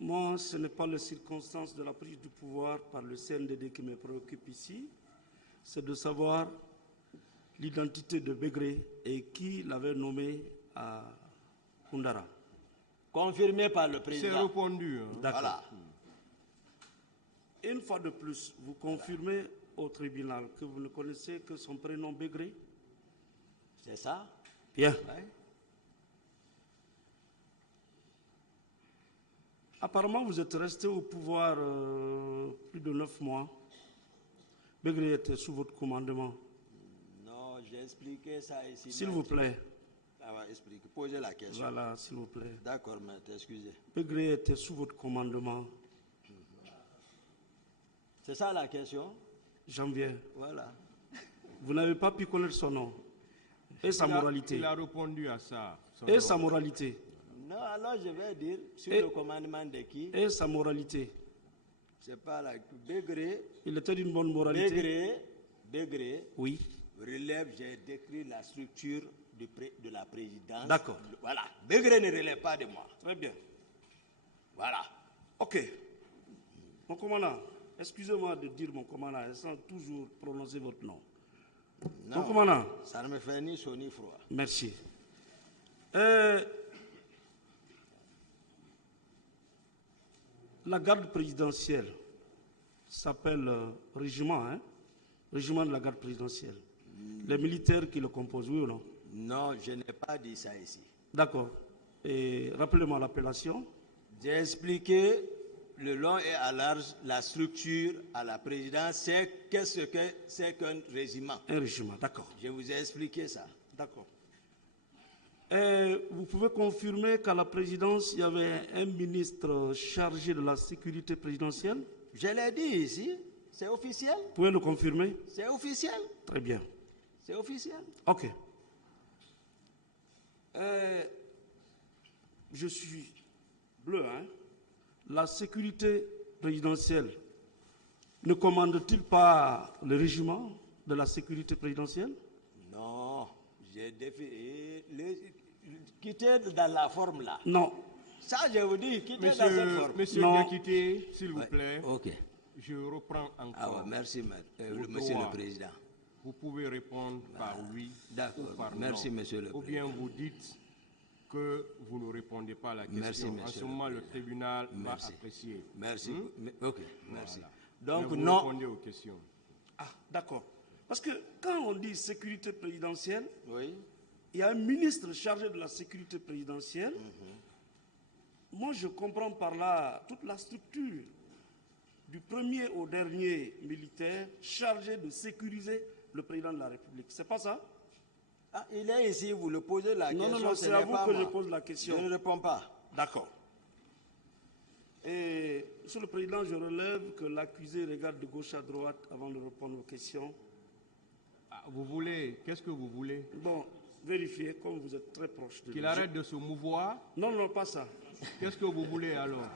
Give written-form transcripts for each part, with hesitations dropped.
Moi, ce n'est pas les circonstances de la prise du pouvoir par le CNDD qui me préoccupe ici, c'est de savoir l'identité de Begré et qui l'avait nommé à Koundara. Confirmé par le président. C'est répondu. Hein. D'accord. Voilà. Une fois de plus, vous confirmez au tribunal que vous ne connaissez que son prénom Begré? C'est ça? Bien. Ouais. Apparemment, vous êtes resté au pouvoir plus de 9 mois. Begré était sous votre commandement. Non, j'ai expliqué ça ici. S'il vous plaît. Ça va expliquer. Posez la question. Voilà, s'il vous plaît. D'accord, maître, excusez. Begré était sous votre commandement. C'est ça la question? J'en viens. Voilà. Vous n'avez pas pu connaître son nom et sa moralité. Il a répondu à ça. Et sa moralité. Non, alors je vais dire, sur Et- le commandement de qui? Et sa moralité. C'est pas la... Degré, Il était d'une bonne moralité. degré, Oui. relève, j'ai décrit la structure de la présidence. D'accord. Voilà. Degré ne relève pas de moi. Très bien. Voilà. Ok. Mon commandant, excusez-moi de dire mon commandant, sans toujours prononcer votre nom. Mon commandant. Ça ne me fait ni chaud ni froid. Merci. La garde présidentielle s'appelle régiment, hein? Régiment de la garde présidentielle. Les militaires qui le composent, oui ou non? Non, je n'ai pas dit ça ici. D'accord. Et rappelez-moi l'appellation. J'ai expliqué le long et à large la structure à la présidence, c'est qu'est-ce que c'est qu'un régiment. Un régiment, d'accord. Je vous ai expliqué ça. D'accord. Et vous pouvez confirmer qu'à la présidence, il y avait un ministre chargé de la sécurité présidentielle? Je l'ai dit ici, c'est officiel. Vous pouvez le confirmer? C'est officiel. Très bien. C'est officiel. Ok. Je suis bleu, hein? La sécurité présidentielle ne commande-t-il pas le régiment de la sécurité présidentielle? Non, j'ai quittez dans la forme là. Non. Ça, je vous dis, quittez dans cette forme. Monsieur Non. Diakité, s'il vous plaît, Ok. je reprends encore. Ah ouais, merci, Vos monsieur droits. le président. Vous pouvez répondre par oui D'accord. ou par Merci, non. monsieur le Ou bien vous dites que vous ne répondez pas à la question. Merci, En monsieur ce le moment, le tribunal Merci. va apprécier. Merci. Ok, merci. Voilà. Donc, Mais vous non. répondez aux questions. Ah, d'accord. Parce que quand on dit sécurité présidentielle, Oui. il y a un ministre chargé de la sécurité présidentielle. Moi, je comprends par là toute la structure du premier au dernier militaire chargé de sécuriser le président de la République. C'est pas ça? Ah, il est ici, vous le posez la Non, question. non, non, ce c'est n'est à vous pas que moi. je pose la question. Je ne réponds pas. D'accord. Et, Monsieur le Président, je relève que l'accusé regarde de gauche à droite avant de répondre aux questions. Ah, vous voulez, qu'est-ce que vous voulez? Bon, vérifiez, comme vous êtes très proche de Qu'il lui. arrête de se mouvoir? Non, non, pas ça. Qu'est-ce que vous voulez alors?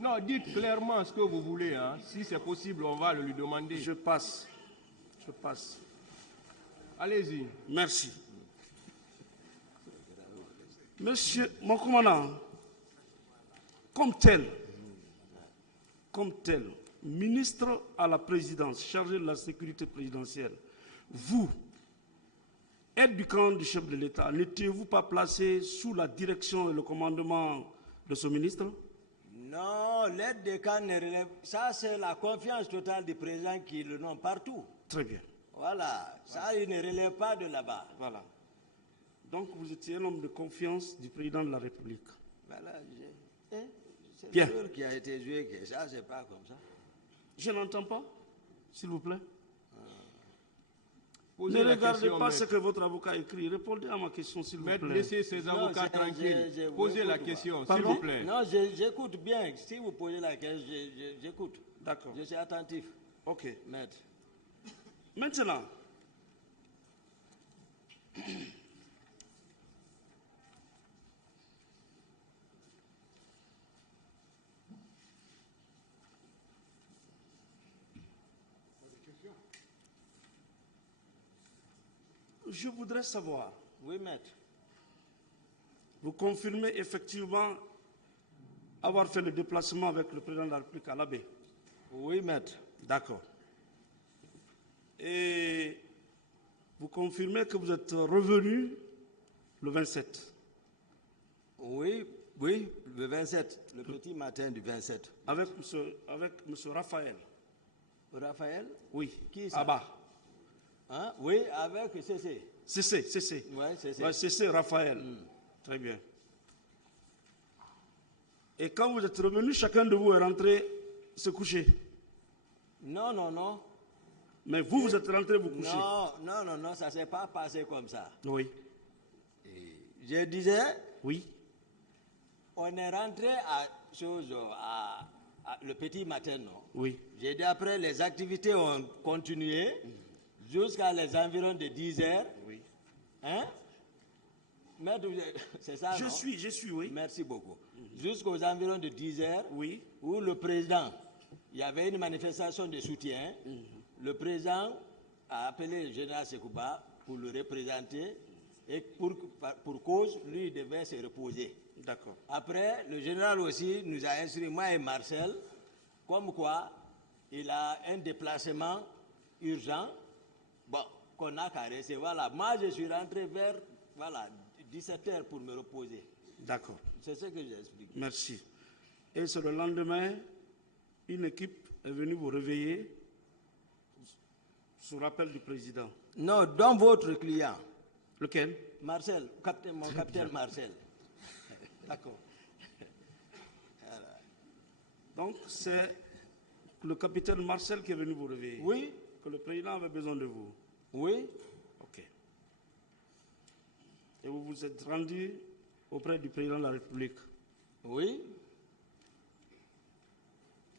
Non, dites clairement ce que vous voulez. Hein. Si c'est possible, on va le lui demander. Je passe. Je passe. Allez-y. Merci. Monsieur, mon commandant, comme tel, ministre à la présidence, chargé de la sécurité présidentielle, vous, aide du camp du chef de l'État, n'étiez-vous pas placé sous la direction et le commandement de ce ministre? Non, l'aide de camp ne relève. Ça, c'est la confiance totale du président qui le nomme partout. Très bien. Voilà. Ça, il ne relève pas de là-bas. Voilà. Donc, vous étiez un homme de confiance du président de la République. Voilà. C'est Bien. le rôle qui a été joué, que ça, c'est pas comme ça. Je n'entends pas, s'il vous plaît. Posez Ne la regardez question, pas maître. ce que votre avocat écrit. Répondez à ma question, s'il vous Maître, plaît. laissez ces avocats c'est- tranquilles. je Posez la écoute, question, s'il Pardon? vous plaît. Non, j'écoute bien. Si vous posez la question, j'écoute. D'accord. Je suis attentif, Ok. maître. Maintenant, je voudrais savoir, Oui, maître. vous confirmez effectivement avoir fait le déplacement avec le président de la République à l'abbé. Oui, maître. D'accord. Et vous confirmez que vous êtes revenu le 27 Oui, oui, le 27, le petit matin du 27. avec monsieur Raphaël. Raphaël? Oui. Qui est ça? Abba. Hein? Oui, avec CC. CC. Oui, CC. Ouais, CC Raphaël. Très bien. Et quand vous êtes revenu, chacun de vous est rentré se coucher. Non, non, non. Mais vous, vous êtes rentré vous coucher. Non, ça ne s'est pas passé comme ça. Oui. Je disais, Oui. on est rentré à le petit matin, non? Oui. J'ai dit après, les activités ont continué jusqu'à les environs de 10 heures. Oui. Hein? Maître, c'est ça, Je non? suis, oui. Merci beaucoup. Jusqu'aux environs de 10 heures, Oui. où le président, il y avait une manifestation de soutien. Le président a appelé le général Sekouba pour le représenter et pour cause, lui, il devait se reposer. D'accord. Après, le général aussi nous a instruit, moi et Marcel, comme quoi il a un déplacement urgent, bon, qu'on a qu'à rester. Voilà, moi je suis rentré vers 17 heures pour me reposer. D'accord. C'est ce que j'ai expliqué. Merci. Et c'est le lendemain, une équipe est venue vous réveiller sous rappel du président. Non, dans votre client, Lequel? Marcel, mon capitaine Marcel. D'accord. Donc, c'est le capitaine Marcel qui est venu vous réveiller. Oui, Que le président avait besoin de vous. oui, Ok. Et vous vous êtes rendu auprès du président de la République. oui.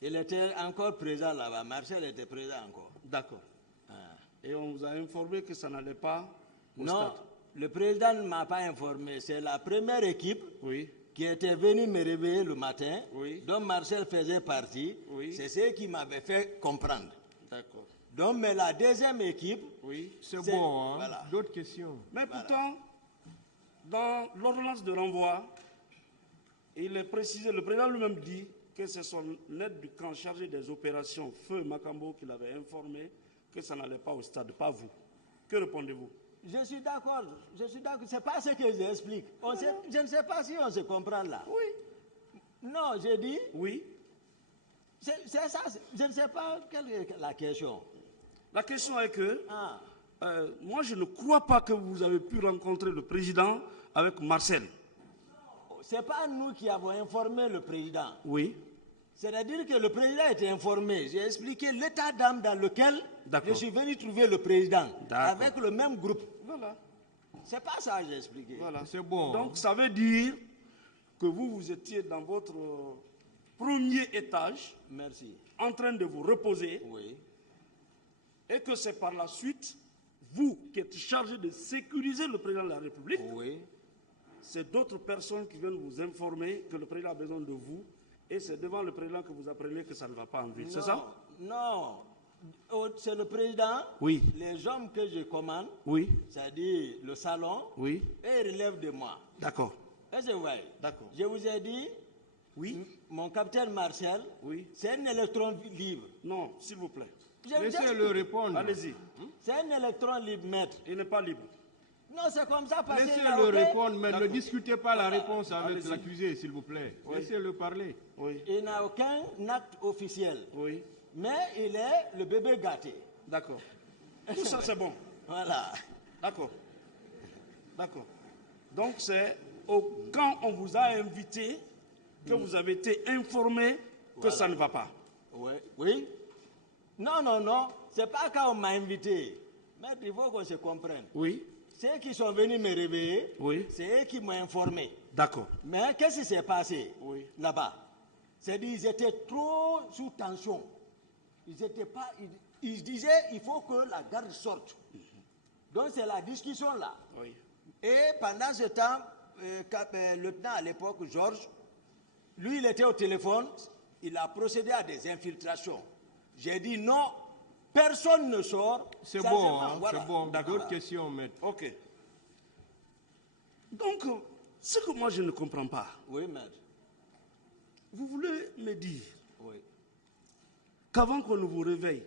Il était encore présent là-bas. Marcel était présent encore. D'accord. Ah. Et on vous a informé que ça n'allait pas au Non, stade. le président ne m'a pas informé. C'est la première équipe Oui. qui était venue me réveiller le matin, Oui. dont Marcel faisait partie. Oui. C'est ce qui m'avait fait comprendre. D'accord. Donc, mais la deuxième équipe, Oui. C'est C'est- bon, hein? voilà. D'autres questions? Mais pourtant, dans l'ordonnance de renvoi, il est précisé, le président lui-même dit que c'est son aide du camp chargé des opérations, Feu Makambo, qui l'avait informé que ça n'allait pas au stade, pas vous. Que répondez-vous? je suis d'accord. C'est pas ce que j'explique. Je ne sais pas si on se comprend là. Oui. Non, j'ai dit, Oui. c'est ça. Je ne sais pas quelle est la question. La question est que, Ah. moi je ne crois pas que vous avez pu rencontrer le président avec Marcel. C'est pas nous qui avons informé le président. Oui. C'est-à-dire que le président était informé. J'ai expliqué l'état d'âme dans lequel je D'accord. suis venu trouver le président. D'accord. Avec le même groupe. Voilà. C'est pas ça que j'ai expliqué. Voilà. C'est bon. Donc ça veut dire que vous étiez dans votre premier étage, Merci. en train de vous reposer, Oui. et que c'est par la suite, vous qui êtes chargé de sécuriser le président de la République, Oui. c'est d'autres personnes qui viennent vous informer que le président a besoin de vous, et c'est devant le président que vous apprenez que ça ne va pas en ville. C'est ça? Non. C'est le président. Oui. Les hommes que je commande, Oui. c'est-à-dire le salon, Oui. et ils relèvent de moi. D'accord. Est-ce que vous voyez? D'accord. Je vous ai dit, Oui. mon capitaine Marcel, Oui. c'est un électron libre. Non, s'il vous plaît. Laissez-le répondre. Allez-y. C'est un électron libre, maître. Il n'est pas libre. Non, c'est comme ça parce qu'il y a Laissez-le aucun- répondre, mais ne discutez pas la réponse avec Allez-y. l'accusé, s'il vous plaît. Oui. Laissez-le parler. Oui. Il n'a aucun acte officiel. Oui. Mais il est le bébé gâté. D'accord. Tout ça, c'est bon. Voilà. D'accord. D'accord. Donc, c'est quand on vous a invité que vous avez été informé que Voilà. ça ne va pas. Oui. Oui. Non. C'est pas quand on m'a invité. Mais il faut qu'on se comprenne. Oui. Ceux qui sont venus me réveiller, Oui. c'est eux qui m'ont informé. D'accord. Mais qu'est-ce qui s'est passé Oui. là-bas? C'est-à-dire qu'ils étaient trop sous tension. Ils étaient pas. Ils disaient il faut que la garde sorte. Donc c'est la discussion là. Oui. Et pendant ce temps, le lieutenant à l'époque, Georges, lui il était au téléphone, il a procédé à des infiltrations. J'ai dit non, personne ne sort. C'est Ça, bon, hein, voilà. c'est bon. D'accord. D'autres questions, maître. OK. Donc, ce que moi je ne comprends pas, Oui, maître. vous voulez me dire Oui. qu'avant qu'on ne vous réveille,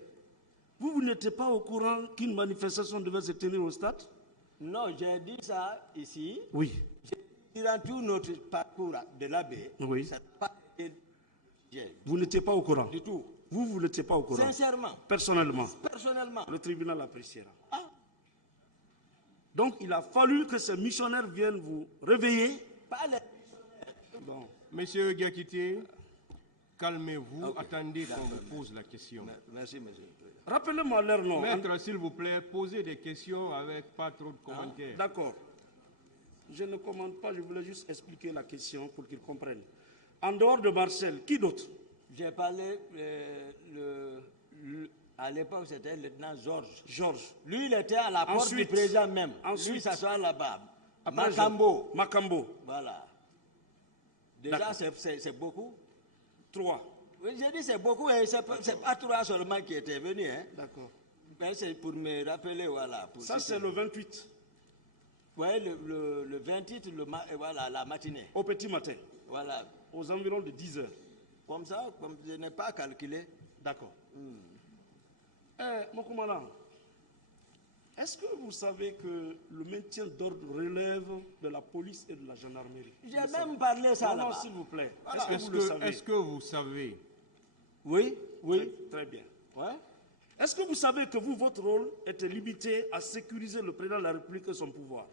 vous n'étiez pas au courant qu'une manifestation devait se tenir au stade? Non, j'ai dit ça ici. Oui. Durant tout notre parcours de l'abbé, Oui. ça n'a pas été Vous n'étiez pas au courant? du tout. Vous n'étiez pas au courant? Sincèrement. Personnellement? Personnellement. Le tribunal appréciera. Ah, Donc il a fallu que ces missionnaires viennent vous réveiller. pas les... Bon. Monsieur Gakité, calmez-vous, Ok. attendez qu'on vous pose la question. Merci, monsieur. Rappelez-moi leur nom. Maître, s'il vous plaît, posez des questions avec pas trop de commentaires. D'accord. Je ne commande pas, je voulais juste expliquer la question pour qu'ils comprennent. En dehors de Marcel, qui d'autre? J'ai parlé, à l'époque, c'était le lieutenant Georges. Georges. Lui, il était à la porte Ensuite. du président même. Ensuite. Lui, s'assoit là-bas. Après Macambo. Macambo. Voilà. Déjà, D'accord. c'est beaucoup. 3. Oui, j'ai dit c'est beaucoup, et c'est pas trois seulement qui étaient venus. Hein. D'accord. Mais c'est pour me rappeler, voilà. Pour Ça, c'est le 28, Oui, le 28, voilà, la matinée. au petit matin, Voilà. aux environs de 10 heures. Comme ça, comme je n'ai pas calculé. D'accord. Mon commandant, est-ce que vous savez que le maintien d'ordre relève de la police et de la gendarmerie? J'ai même parlé ça Non, non, là-bas. s'il vous plaît. Voilà. Est-ce que vous le savez? Est-ce que vous savez? Oui, oui. Très bien. Ouais. Est-ce que vous savez que vous, votre rôle était limité à sécuriser le président de la République et son pouvoir?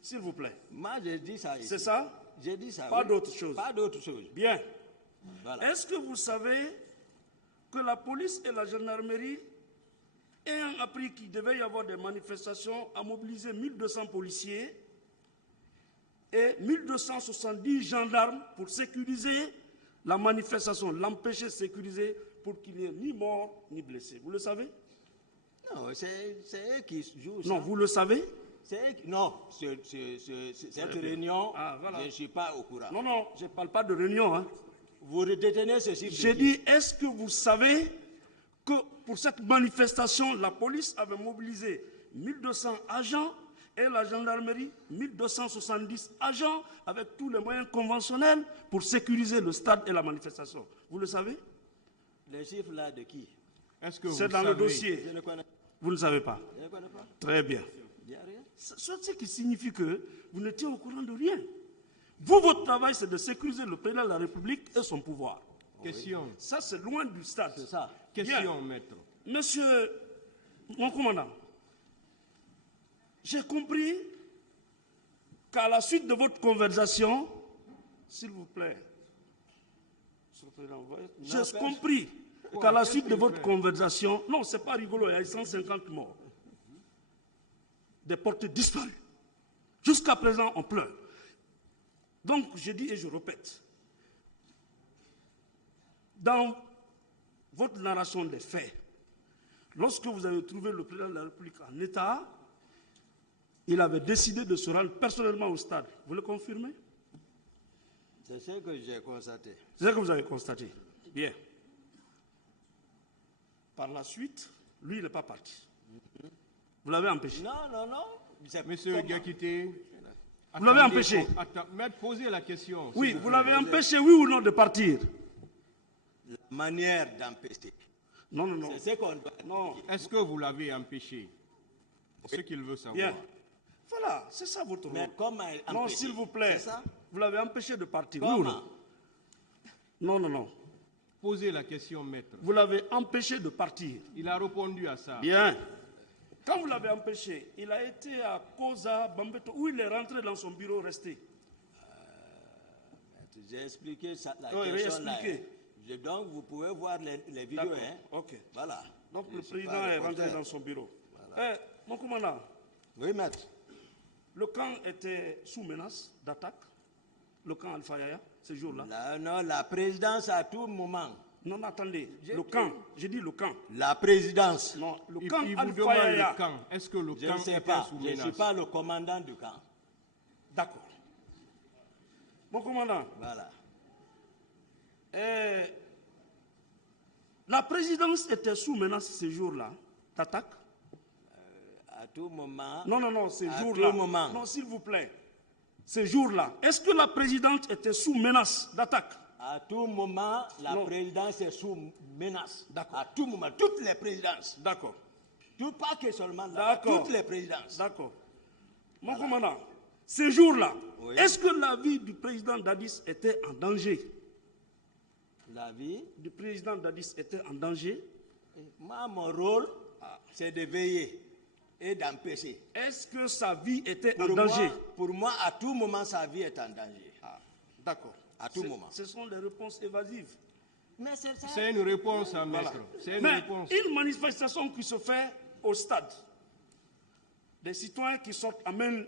S'il vous plaît. Moi, j'ai dit ça ici. C'est ça? J'ai dit ça. Pas oui. d'autre chose. Pas d'autre chose. Bien. Voilà. Est-ce que vous savez que la police et la gendarmerie, ayant appris qu'il devait y avoir des manifestations, a mobilisé 1200 policiers et 1270 gendarmes pour sécuriser la manifestation, l'empêcher de sécuriser pour qu'il n'y ait ni mort ni blessé? Vous le savez? Non, c'est eux qui jouent ça. Non, vous le savez? C'est eux qui... Non, cette réunion, Ah, voilà. je ne suis pas au courant. Non, non, je ne parle pas de réunion. Hein. Vous détenez ce chiffre. J'ai dit, est-ce que vous savez que pour cette manifestation, la police avait mobilisé 1200 agents et la gendarmerie 1270 agents avec tous les moyens conventionnels pour sécuriser le stade et la manifestation? Vous le savez? Les chiffres là de qui? Est-ce que vous C'est dans savez? le dossier. Je ne connais, Vous ne savez pas? je ne connais pas. Très bien. Il n'y a rien. Ce qui signifie que vous n'étiez au courant de rien. Vous, votre travail, c'est de sécuriser le président de la République et son pouvoir. Question. Ça, c'est loin du stade. C'est ça. Question, maître. Monsieur mon commandant, j'ai compris qu'à la suite de votre conversation, s'il vous plaît, Monsieur le Président, j'ai compris qu'à la suite de votre conversation, non, c'est pas rigolo, il y a eu 150 morts, des portées disparues. Jusqu'à présent, on pleure. Donc, je dis et je répète, dans votre narration des faits, lorsque vous avez trouvé le président de la République en état, il avait décidé de se rendre personnellement au stade. Vous le confirmez? C'est ce que j'ai constaté. C'est ce que vous avez constaté. Bien. Par la suite, lui, il n'est pas parti. Vous l'avez empêché. Non, non, non. C'est Monsieur comment? Gakité. Vous l'avez empêché? Maître, posez la question. Oui, vous l'avez empêché, oui ou non, de partir? La manière d'empêcher. Non, non, non. C'est ce qu'on doit. Non. Est-ce que vous l'avez empêché? C'est ce qu'il veut savoir. Bien. Voilà, c'est ça votre rôle. Mais comment Non, empêcher? s'il vous plaît. C'est ça? Vous l'avez empêché de partir, oui ou Comment? non? Non, non, non. Posez la question, maître. Vous l'avez empêché de partir. Il a répondu à ça. Bien. Quand vous l'avez empêché, il a été à Koza, Bambeto, où il est rentré dans son bureau resté. J'ai expliqué ça, la Oui, question là. réexpliquez. Donc, vous pouvez voir les vidéos. D'accord. Hein. Ok. Voilà. Donc Je le suis président pas est reporter. rentré dans son bureau. Mon commandant, Oui, maître. le camp était sous menace d'attaque. Le camp Alpha Yaya, ces jours-là. Non, la présidence à tout moment. Non, attendez. J'ai Le dit- camp, j'ai dit le camp. La présidence. Non, le Il camp vous Alpha demande Yaya. le camp. Est-ce que le Je camp ne sais était pas. sous Je ne menace? suis pas le commandant du camp. D'accord. Mon commandant, Voilà. la présidence était sous menace ces jours-là d'attaque. À tout moment. Non, non, non, ces À jours-là. tout moment. Non, s'il vous plaît. ces jours-là, est-ce que la présidente était sous menace d'attaque? À tout moment, la Non. présidence est sous menace. D'accord. À tout moment, toutes les présidences. D'accord. Tout, pas que seulement là, D'accord. toutes les présidences. D'accord. Mon commandant, ces jours-là, Oui. est-ce que la vie du président Dadis était en danger? La vie, Du président Dadis était en danger? moi, mon rôle, c'est de veiller et d'empêcher. Est-ce que sa vie était en Pour danger? pour moi, à tout moment, sa vie est en danger. Ah, d'accord. À tout moment. Ce sont des réponses évasives. Mais c'est ça. C'est une réponse à Voilà. mettre. C'est une Mais réponse. une manifestation qui se fait au stade, des citoyens qui sortent à main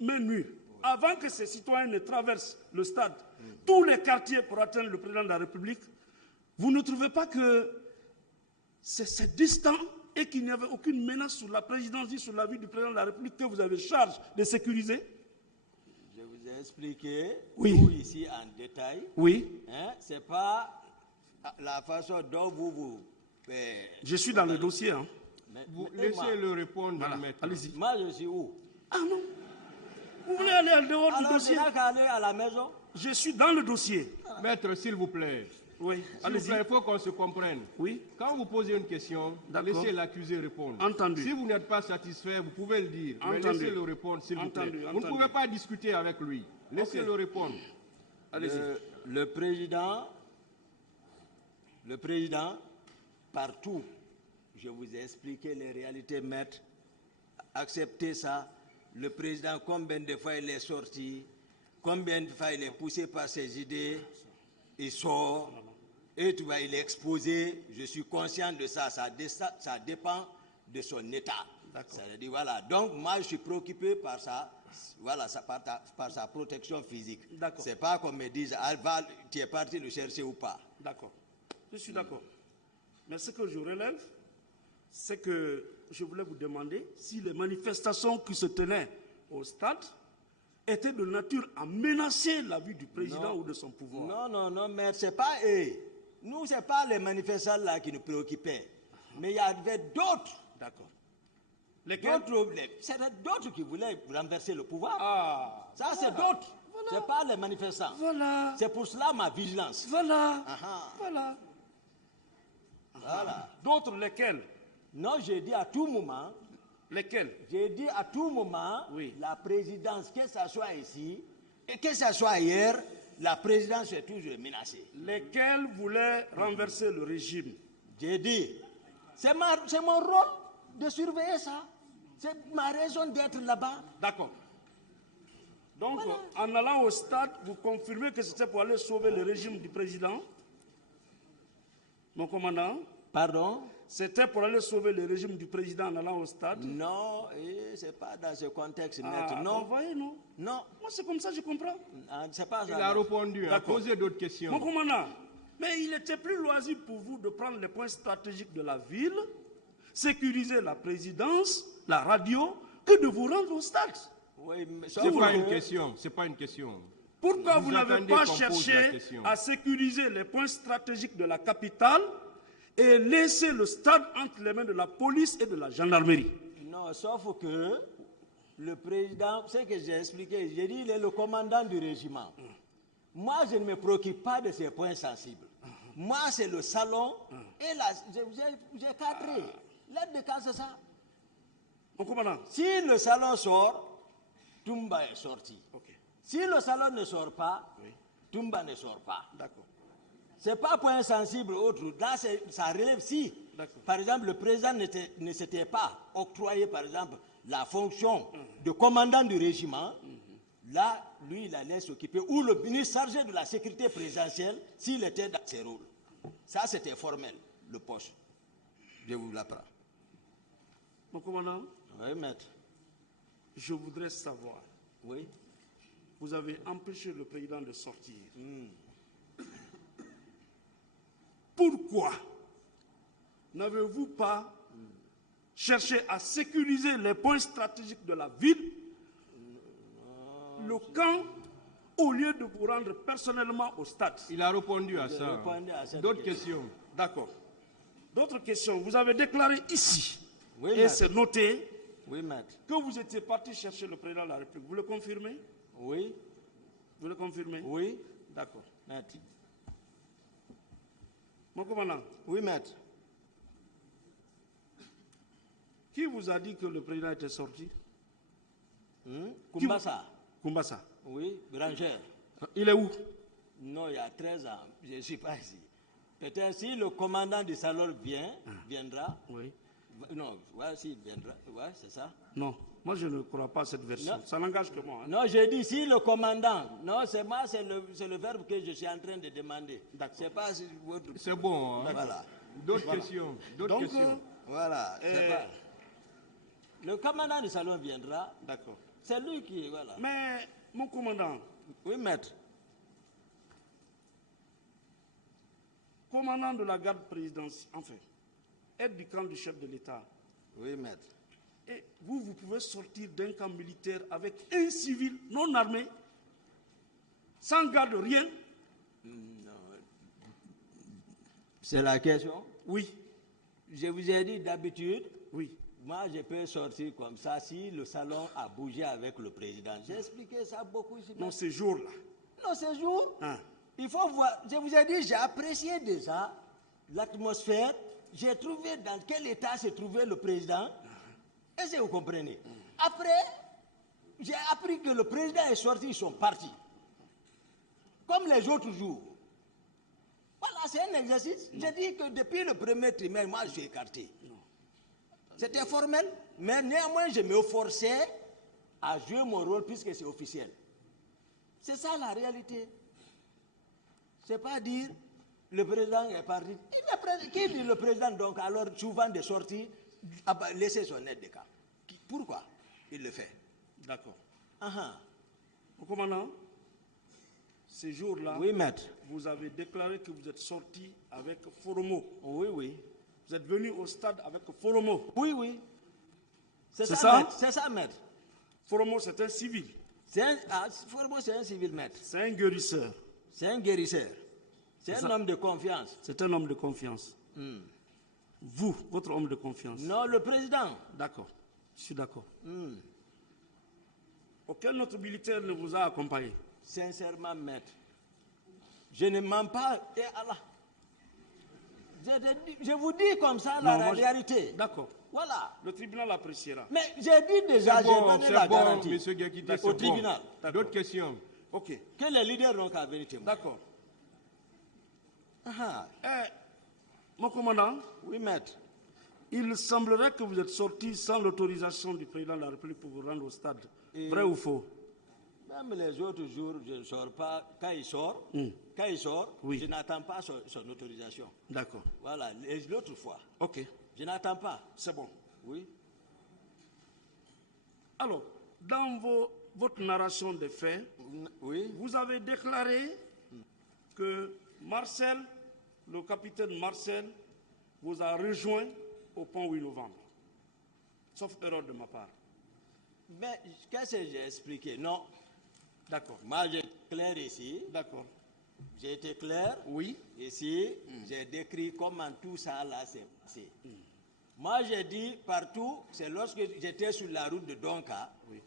nue, avant que ces citoyens ne traversent le stade, tous les quartiers pour atteindre le président de la République, vous ne trouvez pas que c'est distant et qu'il n'y avait aucune menace sur la présidence ni sur la vie du président de la République que vous avez charge de sécuriser? Je vous ai expliqué Oui. tout ici en détail. Oui, Hein? Ce n'est pas la façon dont vous je suis dans le dossier. Hein. Vous Et moi, laissez le répondre, Voilà. maître. Allez-y. moi, je suis où? Ah non, vous voulez aller en dehors du Alors, je dossier? n'ai qu'à aller à la maison. Je suis dans le dossier. Maître, s'il vous plaît. Oui, S'il vous allez-y. plaît, il faut qu'on se comprenne. Oui. Quand vous posez une question, D'accord. laissez l'accusé répondre. Entendu. Si vous n'êtes pas satisfait, vous pouvez le dire. Mais Entendu. laissez-le répondre, s'il vous plaît. Entendu, Vous ne entendu. pouvez pas discuter avec lui. Laissez-le répondre. Allez-y. Le président, partout, je vous ai expliqué les réalités, maître. Acceptez ça. Le président, combien de fois il est sorti, combien de fois il est poussé par ses idées, il sort, et tu vois, il est exposé. Je suis conscient de ça. Ça dépend de son état. D'accord. Ça veut dire, voilà. Donc, moi, je suis préoccupé par ça. Voilà, par sa protection physique. D'accord. C'est pas qu'on me dise, ah, tu es parti le chercher ou pas. D'accord. Je suis d'accord. Mais ce que je relève, c'est que je voulais vous demander si les manifestations qui se tenaient au stade étaient de nature à menacer la vie du président Non. ou de son pouvoir. Non, mais c'est pas eux. Nous, c'est pas les manifestants là qui nous préoccupaient. Mais il y avait d'autres. D'accord. Lesquels? C'est d'autres qui voulaient renverser le pouvoir. Ah, Ça, c'est d'autres. C'est pas les manifestants. voilà. C'est pour cela ma vigilance. Voilà. Ah, Voilà. Voilà. D'autres, lesquels? Non, j'ai dit à tout moment, Lesquels? Oui. La présidence, que ce soit ici et que ce soit ailleurs, la présidence est toujours menacée. Lesquels voulaient renverser le régime? J'ai dit, c'est mon rôle de surveiller ça. C'est ma raison d'être là-bas. D'accord. Donc, en allant au stade, vous confirmez que c'était pour aller sauver le régime du président? Mon commandant? Pardon? C'était pour aller sauver le régime du président en allant au stade? Non, c'est pas dans ce contexte, Ah, maître. vous Non, voyez, non? non, Moi, c'est comme ça, je comprends. c'est pas Il ça. a répondu. D'accord. Posez d'autres Mon questions. commandant, mais il était plus loisible pour vous de prendre les points stratégiques de la ville, sécuriser la présidence, la radio, que de vous rendre au stade. Oui, mais C'est sauf pas que- une question. C'est pas une question. Pourquoi Vous vous n'avez attendez pas qu'on pose la cherché question. à sécuriser les points stratégiques de la capitale et laisser le stade entre les mains de la police et de la gendarmerie? Non, sauf que le président, c'est ce que j'ai expliqué, j'ai dit, il est le commandant du régiment. Moi, je ne me préoccupe pas de ces points sensibles. Moi, c'est le salon et là, j'ai cadré. L'aide de cas, c'est ça. Mon commandant, Si le salon sort, Toumba est sorti. ok, Si le salon ne sort pas, Oui. Toumba ne sort pas. d'accord. Ce n'est pas point sensible autre. Là, ça relève si. D'accord. Par exemple, le président ne s'était pas octroyé, par exemple, la fonction de commandant du régiment. Là, lui, il allait s'occuper. Ou le ministre chargé de la sécurité présidentielle, s'il était dans ses rôles. Ça, c'était formel, le poste. Je vous l'apprends. Mon commandant, Oui, maître. je voudrais savoir, Oui. vous avez empêché le président de sortir. Pourquoi n'avez-vous pas cherché à sécuriser les points stratégiques de la ville, le camp, au lieu de vous rendre personnellement au stade? Il a répondu à ça. répondu à cette D'autres questions. D'accord. D'autres questions. Vous avez déclaré ici, Oui, et maître. c'est noté, Oui, maître. que vous étiez parti chercher le président de la République. Vous le confirmez? Oui, Vous le confirmez? oui, D'accord. maître. Mon commandant, Oui, maître. qui vous a dit que le président était sorti? Kumbasa. Kumbasa. Oui, Granger. Il est où? Non, il y a 13 ans, je ne suis pas ici. Peut-être si le commandant du salon viendra. Oui. Non, ouais, s'il viendra, ouais, c'est ça. Non, moi je ne crois pas à cette version. Non. Ça n'engage que moi. Hein. Non, je dis si le commandant. Non, c'est moi, c'est le verbe que je suis en train de demander. D'accord. C'est pas votre. C'est bon. Hein? Voilà. D'autres questions. D'autres Donc, questions. Voilà. C'est pas. Le commandant du salon viendra. D'accord. C'est lui qui. Voilà. Mais, mon commandant, Oui, maître. commandant de la garde présidentielle, enfin, aide du camp du chef de l'État, Oui, maître. et vous pouvez sortir d'un camp militaire avec un civil non armé, sans garde, rien? C'est la question. Oui, Je vous ai dit d'habitude, oui. moi je peux sortir comme ça si le salon a bougé avec le président. J'ai expliqué ça beaucoup ici. Non, ces jours-là. Non, ce jour, Hein. il faut voir. Je vous ai dit, j'ai apprécié déjà l'atmosphère. J'ai trouvé dans quel état se trouvait le président. Est-ce que vous comprenez? Après, j'ai appris que le président est sorti, ils sont partis. Comme les autres jours. Voilà, c'est un exercice. J'ai dit que depuis le premier trimestre, moi, je suis écarté. C'était formel, mais néanmoins, je me forçais à jouer mon rôle puisque c'est officiel. C'est ça la réalité. C'est pas dire le président est parti. Qui dit le président donc alors souvent de sortir, laisser son aide de camp? Pourquoi il le fait? D'accord. Uh-huh. Mon commandant, ces jours-là, Oui, maître. vous avez déclaré que vous êtes sorti avec Foromo. Oui, oui. Vous êtes venu au stade avec Foromo. Oui, oui. C'est C'est ça, ça? maître. C'est ça, maître. Foromo, c'est un civil. C'est un civil, maître. C'est un guérisseur. C'est un guérisseur. C'est un ça. homme de confiance. C'est un homme de confiance. Vous, votre homme de confiance. Non, le président. D'accord. Je suis d'accord. Aucun autre militaire ne vous a accompagné? Sincèrement, maître, je ne mens pas. Et Allah. Je vous dis comme ça la réalité. D'accord. Voilà. Le tribunal appréciera. Mais j'ai dit déjà, j'ai donné la garantie monsieur Guekité, au c'est bon. tribunal D'autres questions. Ok. que les leaders n'ont qu'à venir témoigner. D'accord. Ah, Mon commandant, oui, maître. il semblerait que vous êtes sorti sans l'autorisation du président de la République pour vous rendre au stade. Vrai ou faux? Même les autres jours, je ne sors pas. Quand il sort, Oui. je n'attends pas son autorisation. D'accord. Voilà, l'autre fois, Ok. je n'attends pas. C'est bon. Oui. Alors, dans votre narration des faits, Oui. vous avez déclaré que Marcel, le capitaine Marcel, vous a rejoint au pont 8 novembre. Sauf erreur de ma part. Mais qu'est-ce que j'ai expliqué? Non. D'accord. Moi, j'ai clair ici. D'accord. J'ai été clair. Oui. Ici, j'ai décrit comment tout ça là s'est passé. Moi, j'ai dit partout, c'est lorsque j'étais sur la route de Donka, Oui.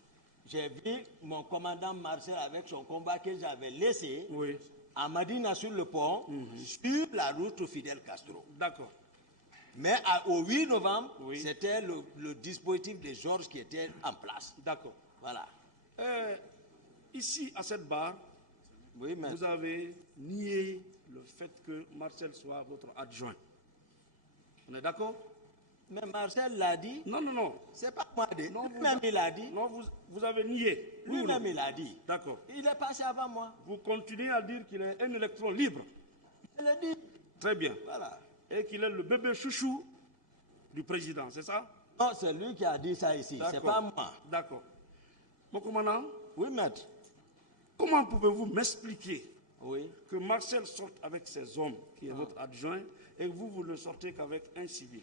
j'ai vu mon commandant Marcel avec son combat que j'avais laissé Oui. à Madina sur le pont, sur la route Fidel Castro. D'accord. Mais au 8 novembre, Oui. c'était le dispositif de Georges qui était en place. D'accord. Voilà. Ici, à cette barre, Oui, mais vous avez nié le fait que Marcel soit votre adjoint. On est d'accord? mais Marcel l'a dit. Non, non, non. C'est pas moi. Non, Lui-même, il a dit. Non, vous avez nié. Oui ou non? Lui-même, il a dit. D'accord. Il est passé avant moi. Vous continuez à dire qu'il est un électron libre. Je l'ai dit. Très bien. Voilà. Et qu'il est le bébé chouchou du président, c'est ça? Non, c'est lui qui a dit ça ici. C'est pas moi. D'accord. Mon commandant, Oui, maître. comment pouvez-vous m'expliquer Oui. que Marcel sorte avec ses hommes, qui est votre adjoint, et que vous ne sortez qu'avec un civil?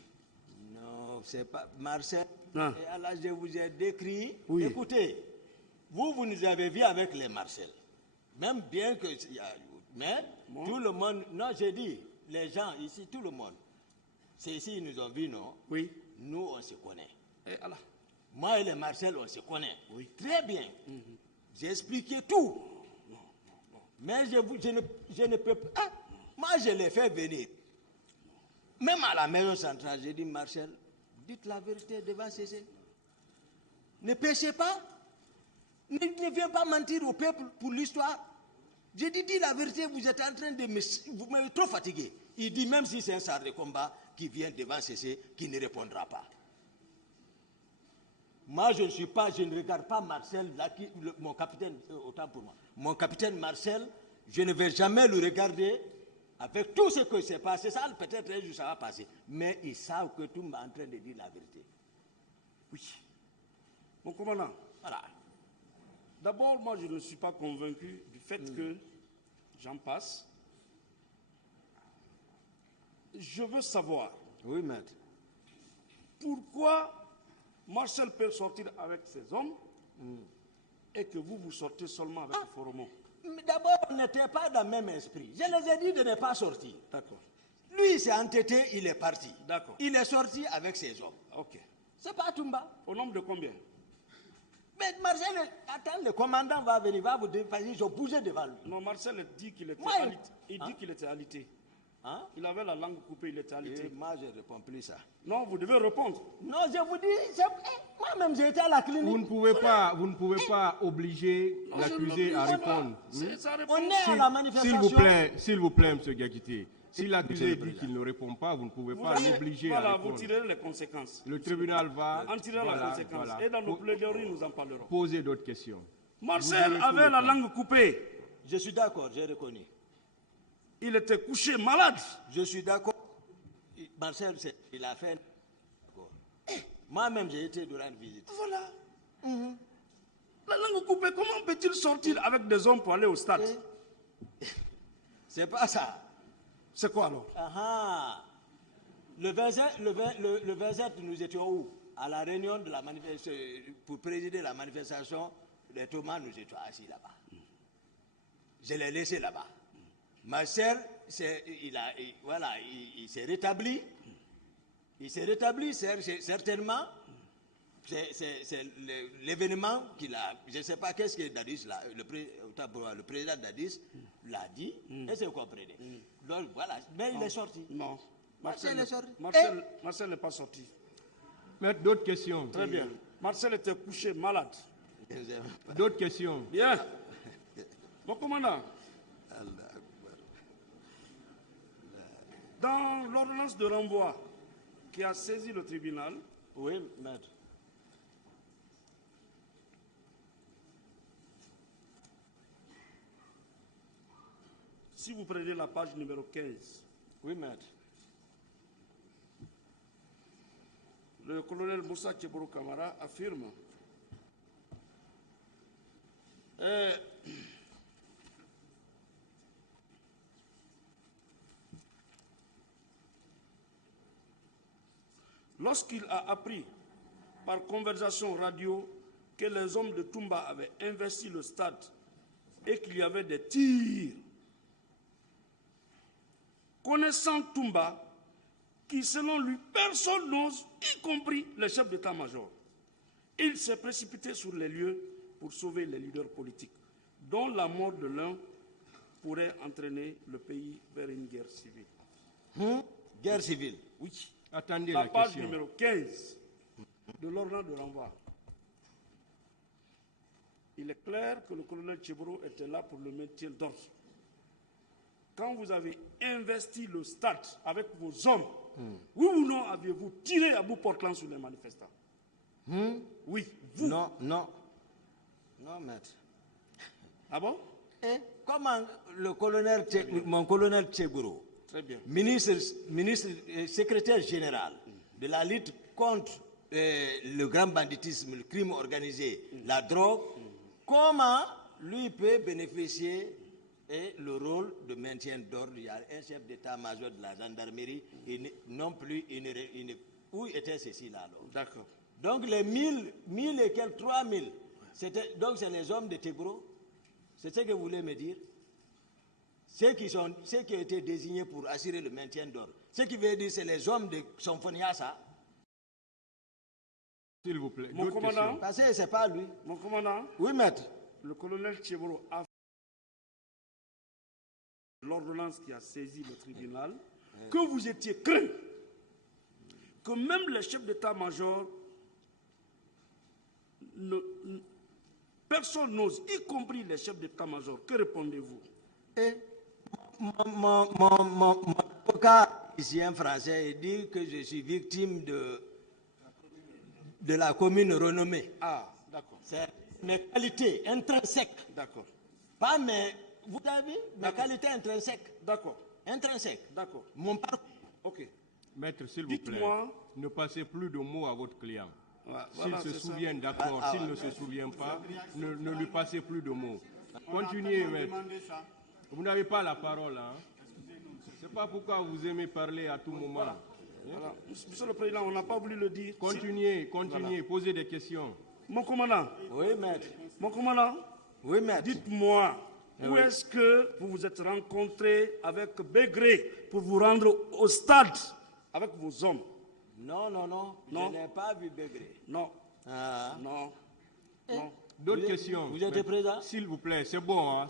Non, c'est pas Marcel. Ah. Et alors, je vous ai décrit. Oui. Écoutez, vous nous avez vu avec les Marcel. Même bien que. Mais tout le monde. Non, j'ai dit, les gens ici, tout le monde. C'est ici, ils nous ont vus, non? Oui. Nous, on se connaît. Et Allah. Moi et les Marcel, on se connaît. Oui. Très bien. J'ai expliqué tout. Mais je ne peux pas. Ah, moi, je l'ai fait venir. Même à la maison centrale, j'ai dit, Marcel, dites la vérité devant Cécile. Ne péchez pas. Ne viens pas mentir au peuple pour l'histoire. J'ai dit, dis la vérité, vous êtes en train de me... Vous m'avez trop fatigué. Il dit, même si c'est un char de combat qui vient devant Cécile, qui ne répondra pas. Moi, je ne regarde pas Marcel, mon capitaine, autant pour moi. Mon capitaine Marcel, je ne vais jamais le regarder avec tout ce que s'est passé. Ça, peut-être un jour, ça va passer. Mais ils savent que tout le monde est en train de dire la vérité. Oui. Mon commandant, Voilà. d'abord, moi, je ne suis pas convaincu du fait que j'en passe. Je veux savoir Oui, maître. pourquoi Marcel peut sortir avec ses hommes et que vous sortez seulement avec Foromo. Mais d'abord, on n'était pas dans le même esprit. Je les ai dit de ne pas sortir. D'accord. Lui, il s'est entêté, il est parti. D'accord. Il est sorti avec ses hommes. Ok. C'est pas Toumba. Au nombre de combien? Mais Marcel, attends, le commandant va venir, va vous dire, ils ont bougé devant lui. Non, Marcel dit qu'il était, Ouais. dit qu'il était alité. Hein? Il avait la langue coupée, il était alité. Et moi, je ne réponds plus ça. Non, vous devez répondre. Non, je vous dis, moi-même, j'ai été à la clinique. Vous ne pouvez pas obliger Non, l'accusé je à ne sais répondre. pas. C'est sa On réponse. est à la manifestation. S'il vous plaît, M. Gakité. Si l'accusé dit qu'il ne répond pas, vous ne pouvez Vous pas allez- l'obliger à voilà, vous répondre. tirez les conséquences. Le tribunal va En tirant la conséquence. voilà, Et dans nos plaidoiries, nous en parlerons. poser d'autres questions. Marcel Vous avez tout avait le la temps. langue coupée. Je suis d'accord, j'ai reconnu. Il était couché malade. Je suis d'accord. Marcel, il a fait. Moi-même, j'ai été durant une visite. Voilà. La langue coupée, comment peut-il sortir avec des hommes pour aller au stade? C'est pas ça. C'est quoi alors? Ah, le 27, nous étions où? À la réunion de la manifestation, pour présider la manifestation, les Thomas, nous étions assis là-bas. Je l'ai laissé là-bas. Marcel, il s'est rétabli. Il s'est rétabli, certainement. C'est l'événement qu'il a. Je ne sais pas qu'est-ce que Dadis, le président Dadis, l'a dit. Est-ce que vous comprenez? Donc voilà, mais il est sorti. Non. Marcel est sorti. Marcel n'est pas sorti. Maître, d'autres questions. Très bien. Marcel était couché malade. D'autres questions. Bien. Mon commandant, dans l'ordonnance de renvoi qui a saisi le tribunal, Oui, maître. si vous prenez la page numéro 15, Oui, maître. le colonel Moussa Tcheboro Kamara affirme lorsqu'il a appris par conversation radio que les hommes de Toumba avaient investi le stade et qu'il y avait des tirs. Connaissant Toumba, qui selon lui, personne n'ose, y compris les chefs d'état-major, il s'est précipité sur les lieux pour sauver les leaders politiques, dont la mort de l'un pourrait entraîner le pays vers une guerre civile. Guerre civile. Oui. Attendez La la page question. numéro 15 de l'ordonnance de renvoi. Il est clair que le colonel Tcheboro était là pour le maintien d'ordre. Quand vous avez investi le stade avec vos hommes, oui ou non aviez-vous tiré à bout portant sur les manifestants? Oui, vous. Non, non. Non, maître. Ah bon? Comment mon colonel Tcheguro, Très bien. ministre et secrétaire général de la lutte contre le grand banditisme, le crime organisé, la drogue, comment lui peut bénéficier le rôle de maintien d'ordre? Il y a un chef d'état-major de la gendarmerie, non plus, où était ceci là alors? D'accord. Donc les 1000 et quelques 3000, donc c'est les hommes de Tcheguro? C'est ce que vous voulez me dire? Ceux qui ont été désignés pour assurer le maintien d'ordre. Ce qui veut dire c'est les hommes de Sonfoniasa. S'il vous plaît. Mon D'autres commandant. questions. Parce que c'est pas lui. Mon commandant, Oui, maître. le colonel Tcheboro a fait l'ordonnance qui a saisi le tribunal, que vous étiez craint, que même les chefs d'état-major, personne n'ose, y compris les chefs d'état-major. Que répondez-vous? Mon avocat ici, un Français, il dit que je suis victime de la commune renommée. Ah, d'accord. C'est mes qualités intrinsèques. D'accord. Pas mes... Vous avez vu? Mes qualités intrinsèques. D'accord. Intrinsèques. D'accord. Mon parcours. Ok. Maître, s'il vous plaît, Dites-moi. ne passez plus de mots à votre client. Voilà, S'il se c'est souvient, d'accord. S'il ne se souvient pas, ne lui passez plus de mots. Continuez, maître. Vous n'avez pas la parole, hein? C'est pas pourquoi vous aimez parler à tout moment. Voilà. Monsieur le Président, on n'a pas voulu le dire. Continuez, posez des questions. Mon commandant. Oui, maître. Mon commandant. Oui, maître. Dites-moi, où est-ce que vous vous êtes rencontré avec Bégré pour vous rendre au stade avec vos hommes? Non. Je n'ai pas vu Bégré. Non. Ah. Non. Non. D'autres questions? Vous êtes présent? S'il vous plaît, c'est bon. Hein?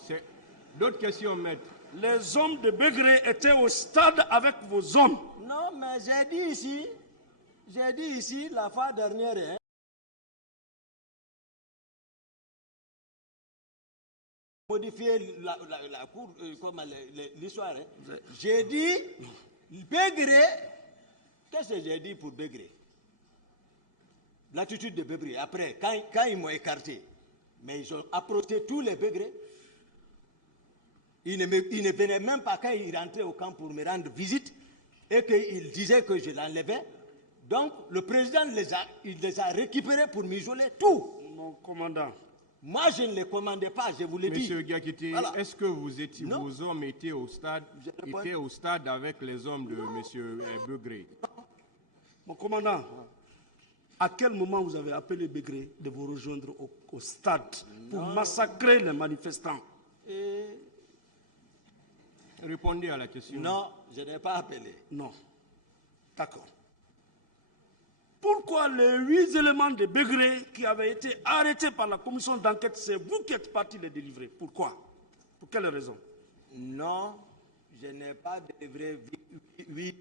D'autres questions, maître? Les hommes de Bégré étaient au stade avec vos hommes. Non, mais j'ai dit ici, la fois dernière, hein, modifier la cour, comme l'histoire. Hein. J'ai dit, Bégré, qu'est-ce que j'ai dit pour Bégré? L'attitude de Bégré, après, quand ils m'ont écarté, mais ils ont approché tous les Bégrés. Ils ne venaient même pas quand ils rentraient au camp pour me rendre visite et qu'ils disaient que je l'enlevais. Donc, le président les a récupérés pour m'isoler, tout. Mon commandant. Moi, je ne les commandais pas, je vous l'ai dit. Monsieur Gakité, Voilà. est-ce que vos hommes étaient au stade avec les hommes de monsieur Bégré? Mon commandant, à quel moment vous avez appelé Bégré de vous rejoindre au stade pour massacrer les manifestants? Répondez à la question. Non, je n'ai pas appelé. Non. D'accord. Pourquoi les 8 éléments de Bégré qui avaient été arrêtés par la commission d'enquête, c'est vous qui êtes parti les délivrer? Pourquoi? Pour quelle raison? Non, je n'ai pas délivré 8.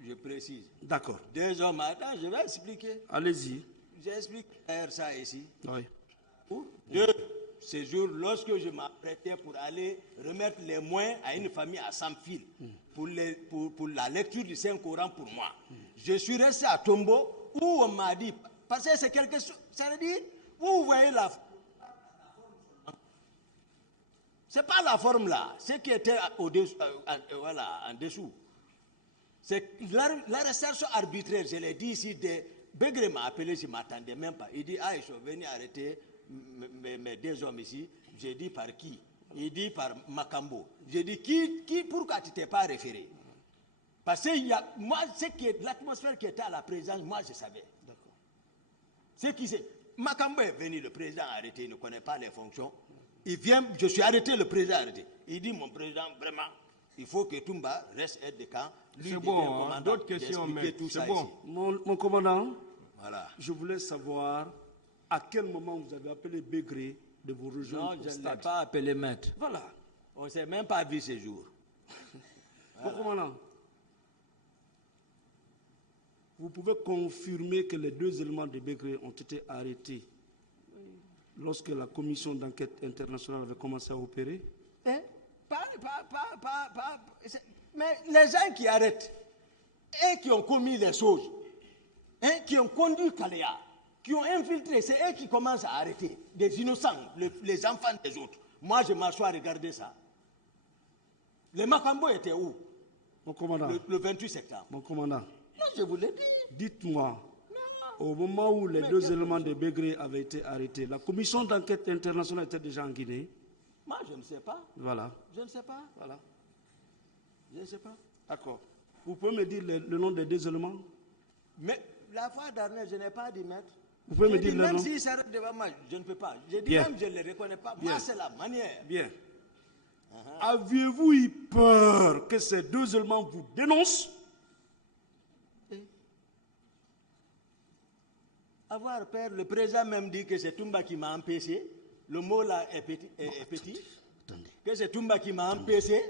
Je précise. D'accord. 2 hommes. Attends, je vais expliquer. Allez-y. J'explique ça ici. Oui. 2. Ce jour, lorsque je m'apprêtais pour aller remettre les moyens à une famille à Samfil pour la lecture du Saint-Coran pour moi, je suis resté à Tombo où on m'a dit, parce que c'est quelque chose, ça veut dire, vous voyez la forme. C'est pas la forme là, ce qui était voilà, en dessous. C'est l'arrestation arbitraire, je l'ai dit ici, Bégré m'a appelé, je ne m'attendais même pas. Il dit, ah, ils sont venus arrêter mes 2 hommes ici. J'ai dit par qui? Il dit par Makambo. J'ai dit, pourquoi tu ne t'es pas référé? Parce que moi, l'atmosphère qui était à la présidence, moi je savais. D'accord. C'est qui c'est? Makambo est venu, le président a arrêté, il ne connaît pas les fonctions. Il vient, je suis arrêté, le président a arrêté. Il dit, mon président, vraiment, il faut que Toumba reste aide de camp. C'est bon, hein? D'autres questions, mais c'est bon. Mon commandant, voilà. Je voulais savoir à quel moment vous avez appelé Bégré de vous rejoindre au stade. Non, je ne l'ai pas appelé maître. Voilà. On ne s'est même pas vu ce jour. Mon commandant, vous pouvez confirmer que les 2 éléments de Bégré ont été arrêtés lorsque la commission d'enquête internationale avait commencé à opérer? Mais les gens qui arrêtent et qui ont commis les choses, qui ont conduit Kalea, qui ont infiltré, c'est eux qui commencent à arrêter des innocents, les enfants des autres. Moi, je m'assois à regarder ça. Les Makambo étaient où? Mon commandant. Le 28 septembre. Mon commandant. Non, je vous l'ai dit. Dites-moi, au moment où les 2 éléments de Bégré avaient été arrêtés, la commission d'enquête internationale était déjà en Guinée? Moi, je ne sais pas. Voilà. Je ne sais pas. Voilà. Je ne sais pas. D'accord. Vous pouvez me dire le nom des 2 éléments? Mais la fois dernière, je n'ai pas dit maître. Vous pouvez me dire le même nom? s'ils s'arrêtent devant moi, je ne peux pas. Je dis Bien. même, je ne les reconnais pas. Bien. Moi, c'est la manière. Bien. Aviez-vous eu peur que ces 2 éléments vous dénoncent? Avoir peur, le président même dit que c'est Toumba qui m'a empêché. Le mot là est petit. Attendez. Que c'est Toumba qui m'a empêché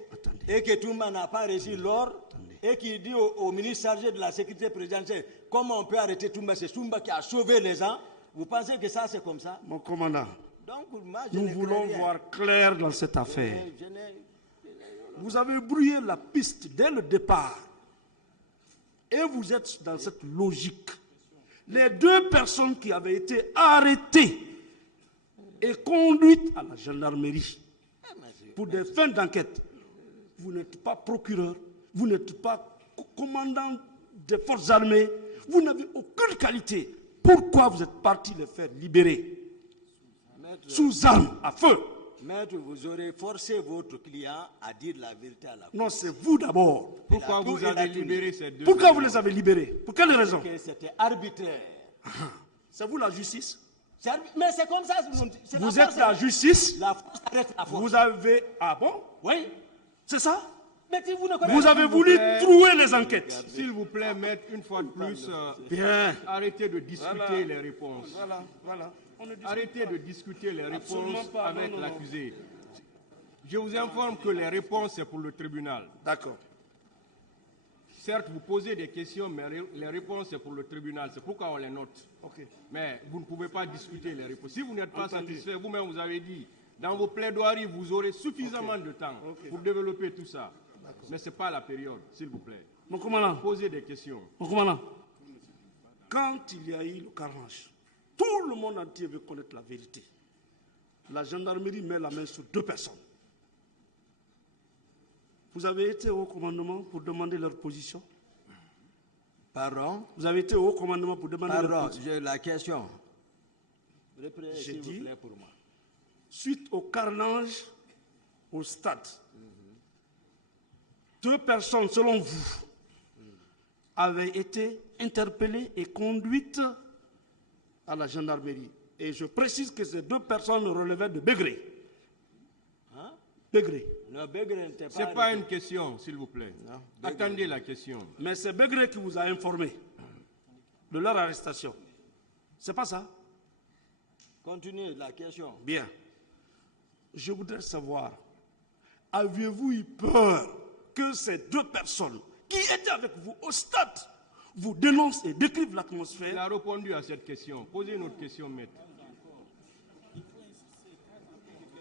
et que Toumba n'a pas reçu l'ordre et qui dit au ministre chargé de la sécurité présidentielle comment on peut arrêter Toumba, c'est Toumba qui a sauvé les gens. Vous pensez que ça c'est comme ça? Mon commandant, Donc moi je nous ne voulons crains rien. voir clair dans cette affaire. Je n'ai- Vous avez brouillé la piste dès le départ. Et vous êtes dans cette logique. Les 2 personnes qui avaient été arrêtées et conduites à la gendarmerie pour des fins d'enquête, vous n'êtes pas procureur, vous n'êtes pas commandant des forces armées, vous n'avez aucune qualité. Pourquoi vous êtes parti les faire libérer Maître, sous armes, à feu? Maître, vous aurez forcé votre client à dire la vérité à la cour. Non, c'est vous d'abord. Pourquoi Il a tout- vous il a avez tout libéré ces 2 Pourquoi vous les avez libérés? Pour quelle raison? Que c'était arbitraire. C'est vous la justice? Mais c'est comme ça. C'est Vous la êtes force, la justice? La force arrête la force. Vous avez... Ah bon? Oui. C'est ça? Mais si vous ne connaissez Vous pas, avez voulu plaît. trouer les enquêtes. S'il vous plaît, maître, une fois de plus, Bien. arrêtez de discuter les réponses. Voilà. On ne discute Arrêtez pas. de discuter les Absolument réponses pas, avec non, non. l'accusé. Je vous informe que les réponses, c'est pour le tribunal. D'accord. Certes, vous posez des questions, mais les réponses, c'est pour le tribunal. C'est pourquoi on les note. Ok. Mais vous ne pouvez pas discuter les réponses. Si vous n'êtes pas Entendu. satisfait, vous-même, vous avez dit, dans vos plaidoiries, vous aurez suffisamment de temps Ok. pour développer tout ça. Mais ce n'est pas la période, s'il vous plaît. Mon commandant, Posez des questions. quand il y a eu le carnage, tout le monde entier veut connaître la vérité. La gendarmerie met la main sur 2 personnes. Vous avez été au commandement pour demander leur position? Pardon? Vous avez été au commandement pour demander leur Pardon, position? j'ai la question. Reprenez, J'ai s'il vous dit- plaît, pour moi. Suite au carnage au stade, 2 personnes, selon vous, avaient été interpellées et conduites à la gendarmerie. Et je précise que ces 2 personnes relevaient de Bégré. Hein? Bégré. Non, Begré n'était pas. Ce n'est pas une question, s'il vous plaît. Non. Attendez la question. Mais c'est Bégré qui vous a informé de leur arrestation. C'est pas ça? Continuez la question. Bien. Je voudrais savoir, aviez-vous eu peur que ces 2 personnes qui étaient avec vous au stade vous dénoncent et décrivent Il l'atmosphère? a répondu à cette question. Posez une autre question, maître.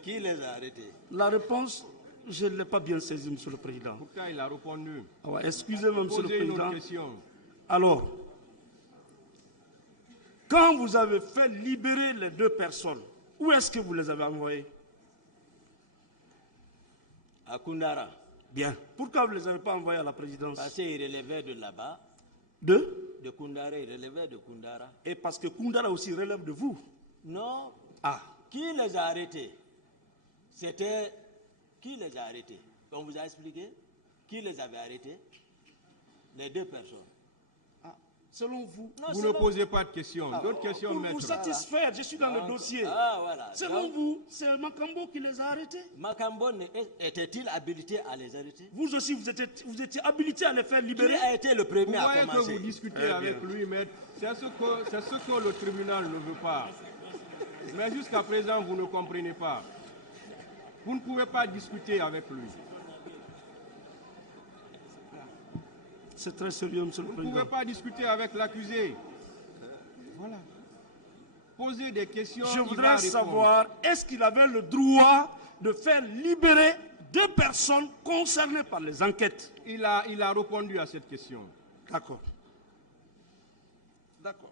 Qui les a arrêtés? La réponse, je ne l'ai pas bien saisie, Monsieur le Président. Pourquoi il a répondu? Ah ouais, excusez-moi, Monsieur le Posez une autre Président. question. Alors, quand vous avez fait libérer les 2 personnes, où est-ce que vous les avez envoyées? À Koundara. Bien. Pourquoi vous ne les avez pas envoyés à la présidence? Parce qu'il relevait de là-bas. De? De Koundara, il relevait de Koundara. Et parce que Koundara aussi relève de vous. Non. Ah, Qui les a arrêtés? C'était. Qui les a arrêtés? On vous a expliqué? Qui les avait arrêtés? Les 2 personnes. selon vous. Non, Vous c'est ne bon. posez pas de questions. D'autres questions, Pour vous maître. satisfaire, je suis dans le dossier. Ah, voilà. Selon Donc, vous, c'est Makambo qui les a arrêtés. Makambo était-il habilité à les arrêter? Vous aussi, vous étiez habilité à les faire Qui libérer. a été le Vous premier à voyez que commencer? vous discutez Très avec lui, maître. C'est ce que le tribunal ne veut pas. Mais jusqu'à présent, vous ne comprenez pas. Vous ne pouvez pas discuter avec lui. C'est très sérieux, Monsieur le Vous ne pouvez Président. pas discuter avec l'accusé. Voilà. Posez des questions. Je il va voudrais répondre. savoir, est-ce qu'il avait le droit de faire libérer 2 personnes concernées par les enquêtes? Il a répondu à cette question. D'accord. D'accord.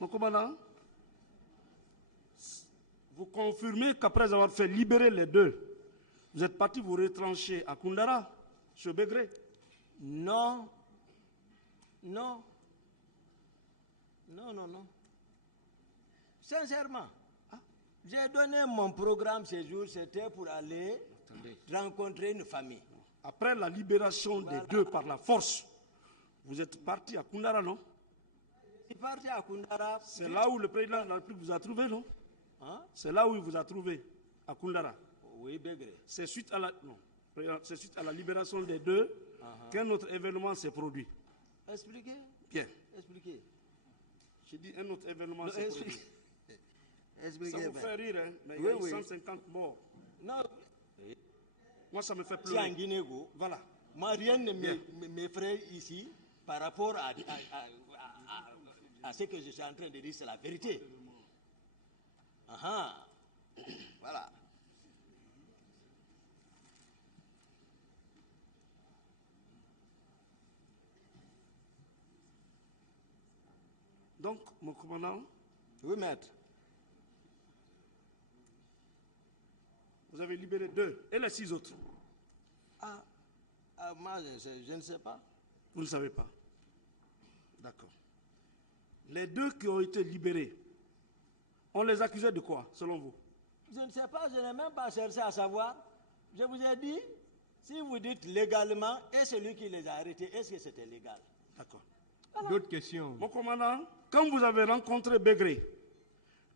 Mon commandant, vous confirmez qu'après avoir fait libérer les 2, vous êtes parti vous retrancher à Koundara, chez Bégré? Non. Non. Non, non, non. Sincèrement, j'ai donné mon programme ce jour, c'était pour aller rencontrer une famille. Après la libération des 2 par la force, vous êtes parti à Koundara, non? Il est parti à Koundara. C'est là où le président de la République vous a trouvé, non? Hein? C'est là où il vous a trouvé, à Koundara. Oui, Bégré. C'est suite à la libération des 2 qu'un autre événement s'est produit. Expliquez. Bien. Expliquez. J'ai dit un autre événement Non, s'est expliquez. produit. Ça Expliquez. vous fait rire, hein, mais il y Oui, a eu oui. 150 morts. Non. Moi, ça me fait C'est en pleurer. Guinée, go. Voilà. Moi, rien ne Bien. m'effraie ici par rapport à ce que je suis en train de dire, c'est la vérité. Ah, voilà. Donc, mon commandant, Oui, maître. vous avez libéré 2 et les 6 autres. Moi, je ne sais pas. Vous ne savez pas. D'accord. Les 2 qui ont été libérés, on les accusait de quoi, selon vous? Je ne sais pas, je n'ai même pas cherché à savoir. Je vous ai dit, si vous dites légalement, et celui qui les a arrêtés, est-ce que c'était légal? D'accord. D'autres questions? Mon commandant, quand vous avez rencontré Begré,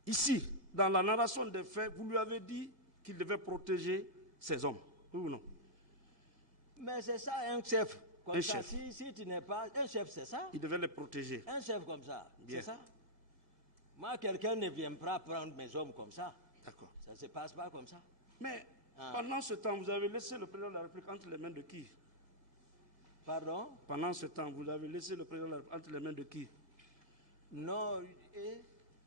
ici, dans la narration des faits, vous lui avez dit qu'il devait protéger ses hommes. Oui ou non? Mais c'est ça un chef. Comme Un ça, chef. si tu n'es pas un chef, c'est ça? Il devait les protéger. Un chef comme ça, Bien. c'est ça? Moi, quelqu'un ne vient pas prendre mes hommes comme ça. D'accord. Ça ne se passe pas comme ça. Mais pendant ce temps, vous avez laissé le président de la République entre les mains de qui? Pardon? Pendant ce temps, vous avez laissé le président de la République entre les mains de qui? Non.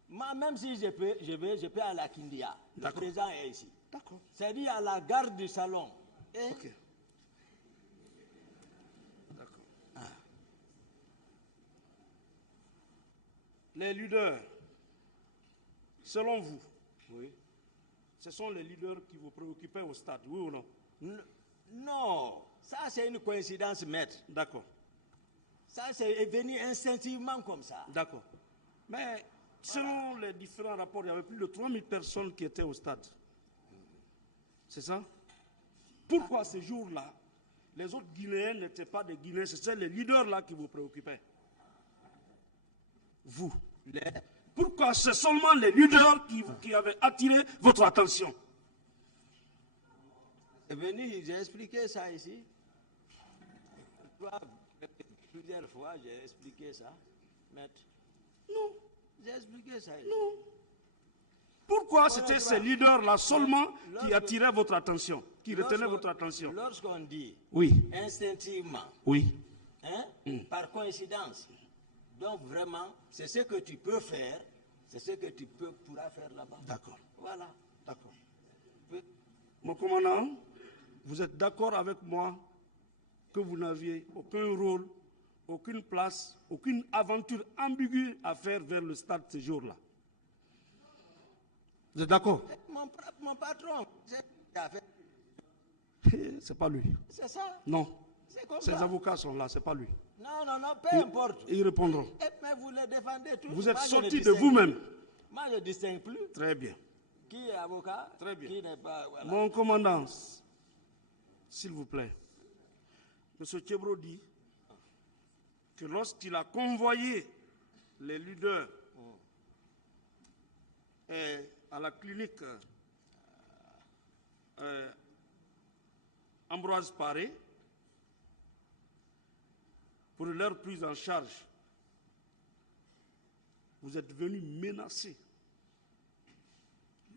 Moi, même si je peux aller à Kindia. Le D'accord. président est ici. D'accord. C'est-à-dire à la garde du salon. Ok. D'accord. Les leaders, selon vous, Oui. ce sont les leaders qui vous préoccupaient au stade, oui ou non? Non, ça c'est une coïncidence, maître. D'accord. Ça c'est venu instinctivement comme ça. D'accord. Mais selon les différents rapports, il y avait plus de 3000 personnes qui étaient au stade. C'est ça? Pourquoi ces jours-là, les autres Guinéens n'étaient pas des Guinéens, c'était les leaders-là qui vous préoccupaient? Vous. Pourquoi c'est seulement les leaders qui avaient attiré votre attention? C'est venu, j'ai expliqué ça ici. Plusieurs fois, j'ai expliqué ça, maître. Non. J'ai expliqué ça ici. Non. Pourquoi c'était ces leaders-là seulement qui attiraient votre attention, qui retenaient votre attention? Lorsqu'on dit Oui. instinctivement, Oui. hein, par coïncidence, donc vraiment, c'est ce que tu peux faire, c'est ce que tu pourras faire là-bas. D'accord. Voilà. D'accord. Mon commandant, vous êtes d'accord avec moi que vous n'aviez aucun rôle, aucune place, aucune aventure ambiguë à faire vers le stade ce jour-là? Vous êtes d'accord? Mon patron, C'est pas lui. c'est ça. Non. C'est comme Ses ça. avocats sont là, c'est pas lui. Non, peu importe. Ils répondront. Mais vous les défendez tous. Vous êtes Moi, je ne sorti de distingue vous-même. plus. Moi, je ne distingue plus Très bien. qui est avocat, Très bien. qui n'est pas. Voilà. Mon commandant, s'il vous plaît, M. Tchebro dit que lorsqu'il a convoyé les leaders à la clinique Ambroise Paré pour leur prise en charge, vous êtes venu menacer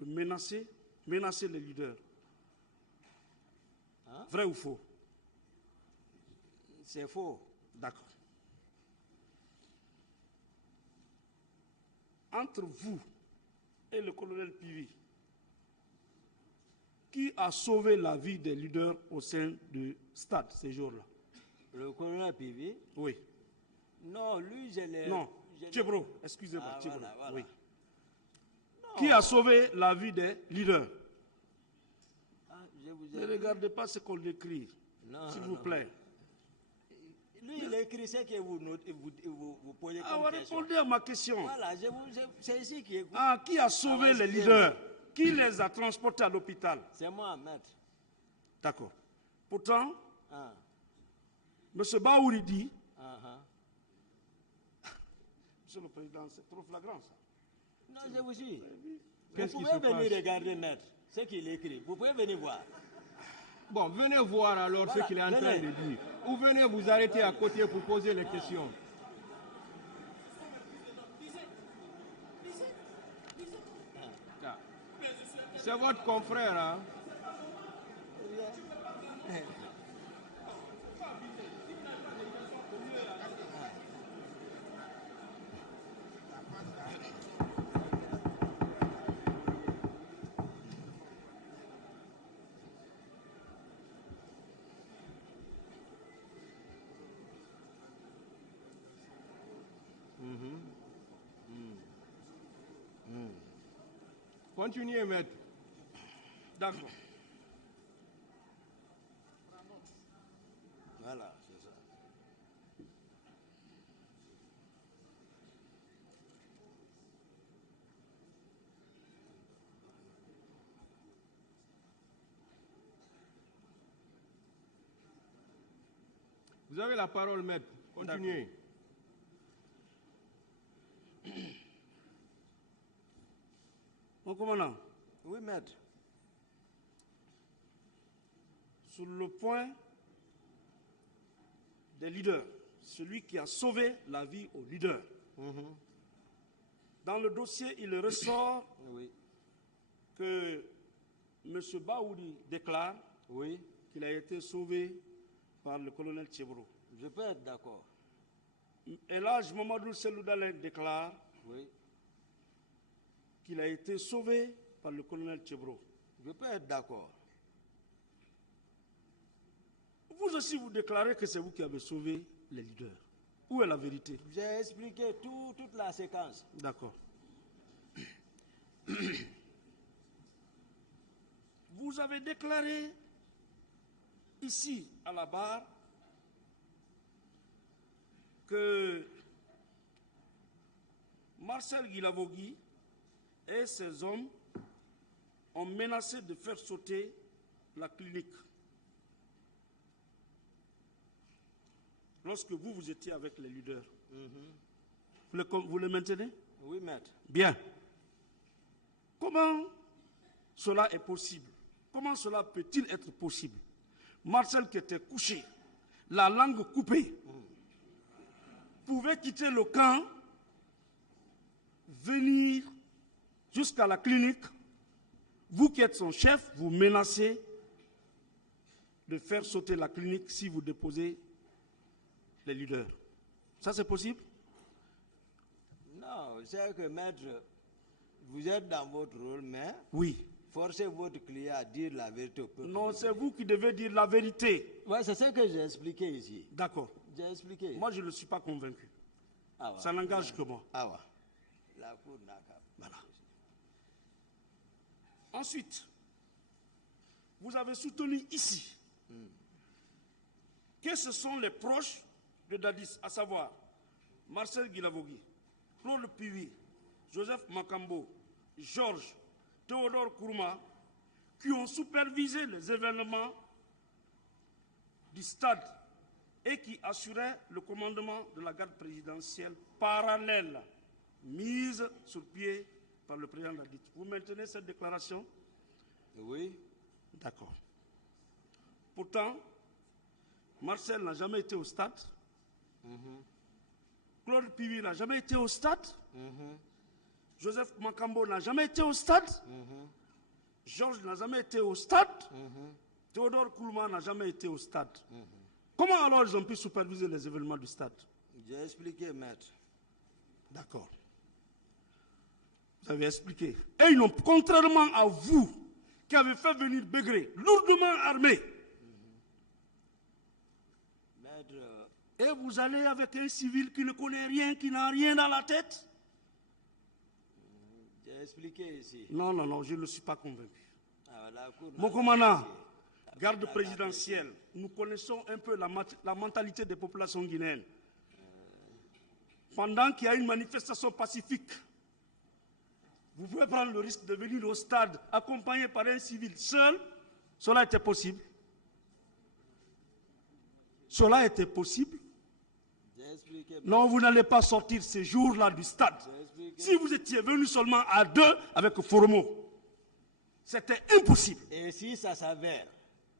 les leaders. Hein? Vrai ou faux? C'est faux. D'accord. Entre vous et le colonel Pivi, qui a sauvé la vie des leaders au sein du stade ces jours-là? Le colonel Pivi? Oui. Non, lui, je l'ai. Non, Tchebro, excusez-moi, Ah, Tchebro. voilà. Oui. Qui a sauvé la vie des leaders? Je vous Ne ai... regardez pas ce qu'on écrit, Non, s'il vous non. plaît. Lui, il écrit ce que vous posez Ah, comme question. répondez à ma question. Voilà, c'est ici qui écoute. Ah, qui a sauvé les leaders? Qui les a transportés à l'hôpital? C'est moi, maître. D'accord. Pourtant, Ah, M. Baouri dit, ah. Monsieur le Président, c'est trop flagrant ça. Non, je vous dis. Qu'est-ce Vous qui pouvez se venir passe? regarder, maître, ce qu'il écrit. Vous pouvez venir voir. Bon, venez voir alors Voilà, ce qu'il est en train venez. de dire. Ou venez vous arrêter à côté pour poser les questions. Ah. C'est votre confrère, hein? Continuez, maître. D'accord. Voilà, c'est ça. Vous avez la parole, maître. Continuez. Mon commandant, Oui, maître. sur le point des leaders, celui qui a sauvé la vie aux leaders. Dans le dossier, il ressort Oui. que M. Baoudi déclare Oui. qu'il a été sauvé par le colonel Tchebro. Je peux être d'accord. Et là, Mamadou Seloudalek déclare Oui. qu'il a été sauvé par le colonel Tchebro. Je peux être d'accord. Vous aussi, vous déclarez que c'est vous qui avez sauvé les leaders. Où est la vérité? J'ai expliqué toute la séquence. D'accord. Vous avez déclaré ici à la barre que Marcel Guilavogui et ses hommes ont menacé de faire sauter la clinique lorsque vous étiez avec les leaders. Vous le maintenez? Oui, maître. Bien. Comment cela est possible? Comment cela peut-il être possible? Marcel, qui était couché, la langue coupée, pouvait quitter le camp, venir jusqu'à la clinique. Vous qui êtes son chef, vous menacez de faire sauter la clinique si vous déposez les leaders. Ça, c'est possible? Non, c'est que, maître, vous êtes dans votre rôle, mais Oui. forcez votre client à dire la vérité au peuple. Non, c'est vous qui devez dire la vérité. Ouais, c'est ce que j'ai expliqué ici. D'accord. J'ai expliqué. Moi, je ne suis pas convaincu. Ah ouais. Ça n'engage que moi. Ah ouais. La cour n'a qu'à. Voilà. Ensuite, vous avez soutenu ici que ce sont les proches de Dadis, à savoir Marcel Guilavogui, Claude Piwi, Joseph Makambo, Georges, Théodore Kourma, qui ont supervisé les événements du stade et qui assuraient le commandement de la garde présidentielle parallèle mise sur pied par le président Dadis. Vous maintenez cette déclaration? Oui. D'accord. Pourtant, Marcel n'a jamais été au stade. Claude Piwi n'a jamais été au stade. Joseph Makambo n'a jamais été au stade. Georges n'a jamais été au stade. Théodore Koulma n'a jamais été au stade. Comment alors ils ont pu superviser les événements du stade? J'ai expliqué, maître. D'accord. Vous avez expliqué. Et ils n'ont, contrairement à vous, qui avez fait venir Begré, lourdement armé, Maître, et vous allez avec un civil qui ne connaît rien, qui n'a rien dans la tête? j'ai expliqué ici. Non, non, non, je ne suis pas convaincu. Ah, la cour n'a Mon qu'à commandant, apprécier. garde présidentielle, nous connaissons un peu la mentalité des populations guinéennes. Pendant qu'il y a une manifestation pacifique, vous pouvez prendre le risque de venir au stade accompagné par un civil seul. Cela était possible. Cela était possible. J'ai expliqué, maître. Non, vous n'allez pas sortir ces jours-là du stade. J'ai expliqué. Si vous étiez venu seulement à deux avec Foromo, c'était impossible. Et si ça s'avère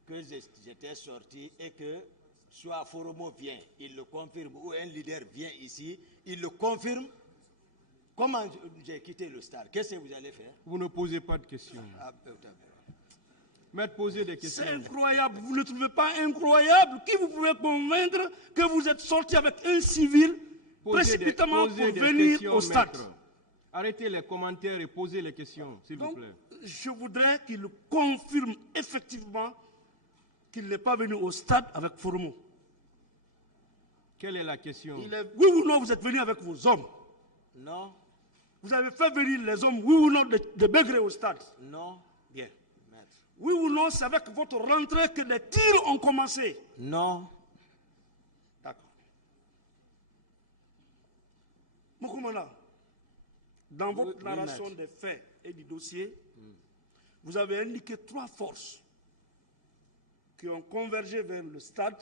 que j'étais sorti et que soit Foromo vient, il le confirme, ou un leader vient ici, il le confirme. Comment j'ai quitté le stade? Qu'est-ce que vous allez faire? Vous ne posez pas de questions. Maître, posez des questions. C'est incroyable. Vous ne trouvez pas incroyable? Qui vous pouvez convaincre que vous êtes sorti avec un civil précipitamment pour venir au stade? Maître. Arrêtez les commentaires et posez les questions, s'il vous plaît. Je voudrais qu'il confirme effectivement qu'il n'est pas venu au stade avec Foromo. Quelle est la question? Oui ou non, vous êtes venu avec vos hommes? Non. Vous avez fait venir les hommes, oui ou non, de Begré au stade? Non. Bien. Maître. Oui ou non, c'est avec votre rentrée que les tirs ont commencé? Non. D'accord. Mon commandant, dans votre narration des faits et du dossier, vous avez indiqué 3 forces qui ont convergé vers le stade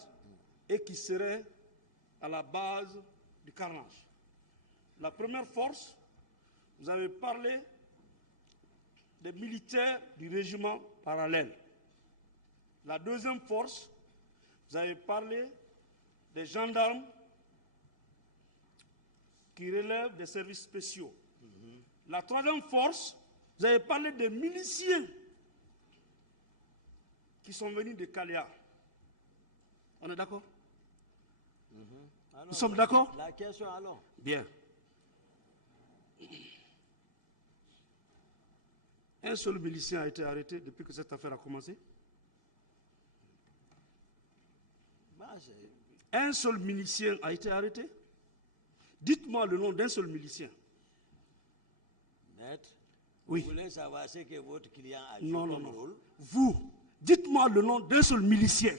et qui seraient à la base du carnage. La première force, vous avez parlé des militaires du régiment parallèle. La deuxième force, vous avez parlé des gendarmes qui relèvent des services spéciaux. La troisième force, vous avez parlé des miliciens qui sont venus de Kalia. On est d'accord? Nous sommes d'accord? La question alors? Bien. Un seul milicien a été arrêté depuis que cette affaire a commencé? Un seul milicien a été arrêté? Dites-moi le nom d'un seul milicien. Maître, oui. Vous voulez savoir ce que votre client a joué comme rôle? Vous, dites-moi le nom d'un seul milicien.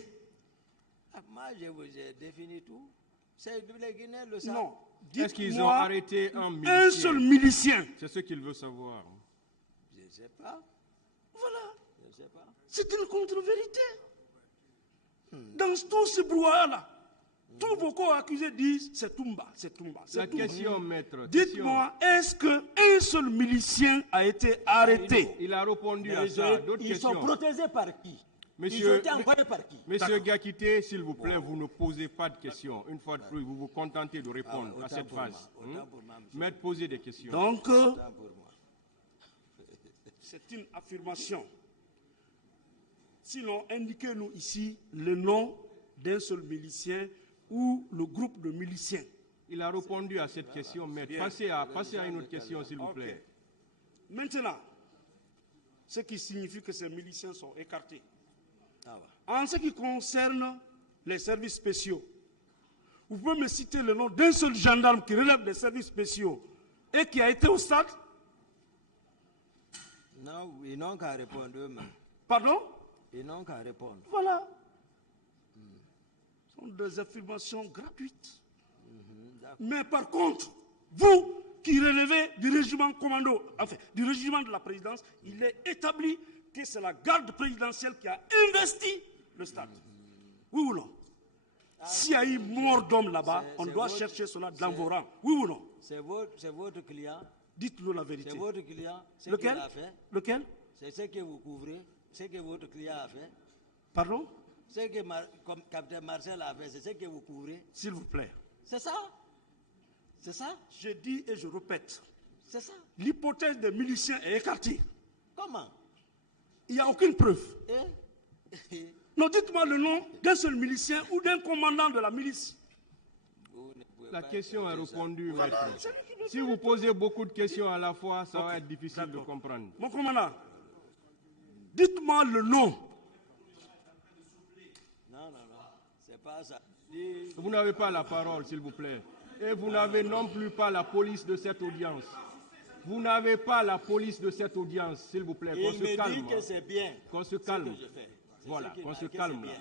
Moi, je vous ai défini tout. C'est les Guinéens le savent. Non. Est-ce qu'ils ont arrêté un milicien? Un seul milicien. C'est ce qu'il veut savoir. Je ne sais pas. Voilà. Je ne sais pas. C'est une contre-vérité. Dans tout ce brouhaha-là, tous vos co-accusés disent c'est Toumba, c'est Toumba. La question, maître. Dites-moi, est-ce qu'un seul milicien a été arrêté? Il a répondu à ça. D'autres questions. Ils sont protégés par qui? Monsieur, ils ont été envoyés par qui? Monsieur Gakité, s'il vous plaît, vous ne posez pas de questions. Une fois de plus, vous vous contentez de répondre à cette phrase. Maître, posez des questions. Donc, c'est une affirmation. Sinon, indiquez-nous ici le nom d'un seul milicien ou le groupe de miliciens. Il a répondu à cette question, maître. Passez à une autre question, s'il vous plaît. Maintenant, ce qui signifie que ces miliciens sont écartés. En ce qui concerne les services spéciaux, vous pouvez me citer le nom d'un seul gendarme qui relève des services spéciaux et qui a été au stade? Non, ils n'ont qu'à répondre eux-mêmes. Pardon? Ils n'ont qu'à répondre. Voilà. Ce sont des affirmations gratuites. Mais par contre, vous qui relevez du régiment commando, enfin du régiment de la présidence, il est établi que c'est la garde présidentielle qui a investi le stade. Oui ou non? S'il y a eu mort d'homme là-bas, on doit chercher cela dans vos rangs. Oui ou non? C'est votre client. Dites-nous la vérité. C'est votre client. Lequel? Lequel? C'est ce que vous couvrez. Ce que votre client a fait. Pardon? Ce que comme capitaine Marcel a fait, c'est ce que vous couvrez. S'il vous plaît. C'est ça? C'est ça? Je dis et je répète. C'est ça? L'hypothèse des miliciens est écartée. Comment? Il n'y a aucune preuve. Eh? Non, dites-moi le nom d'un seul milicien ou d'un commandant de la milice. La question est répondue, maître. Si vous posez beaucoup de questions à la fois, ça va être difficile de comprendre. Mon commandant, dites-moi le nom. Non, c'est pas ça. Vous n'avez pas la parole, s'il vous plaît. Et vous n'avez non plus pas la police de cette audience. Vous n'avez pas la police de cette audience, s'il vous plaît. Qu'on se calme. Il me dit que c'est bien. Qu'on se calme. Voilà, qu'on se calme là.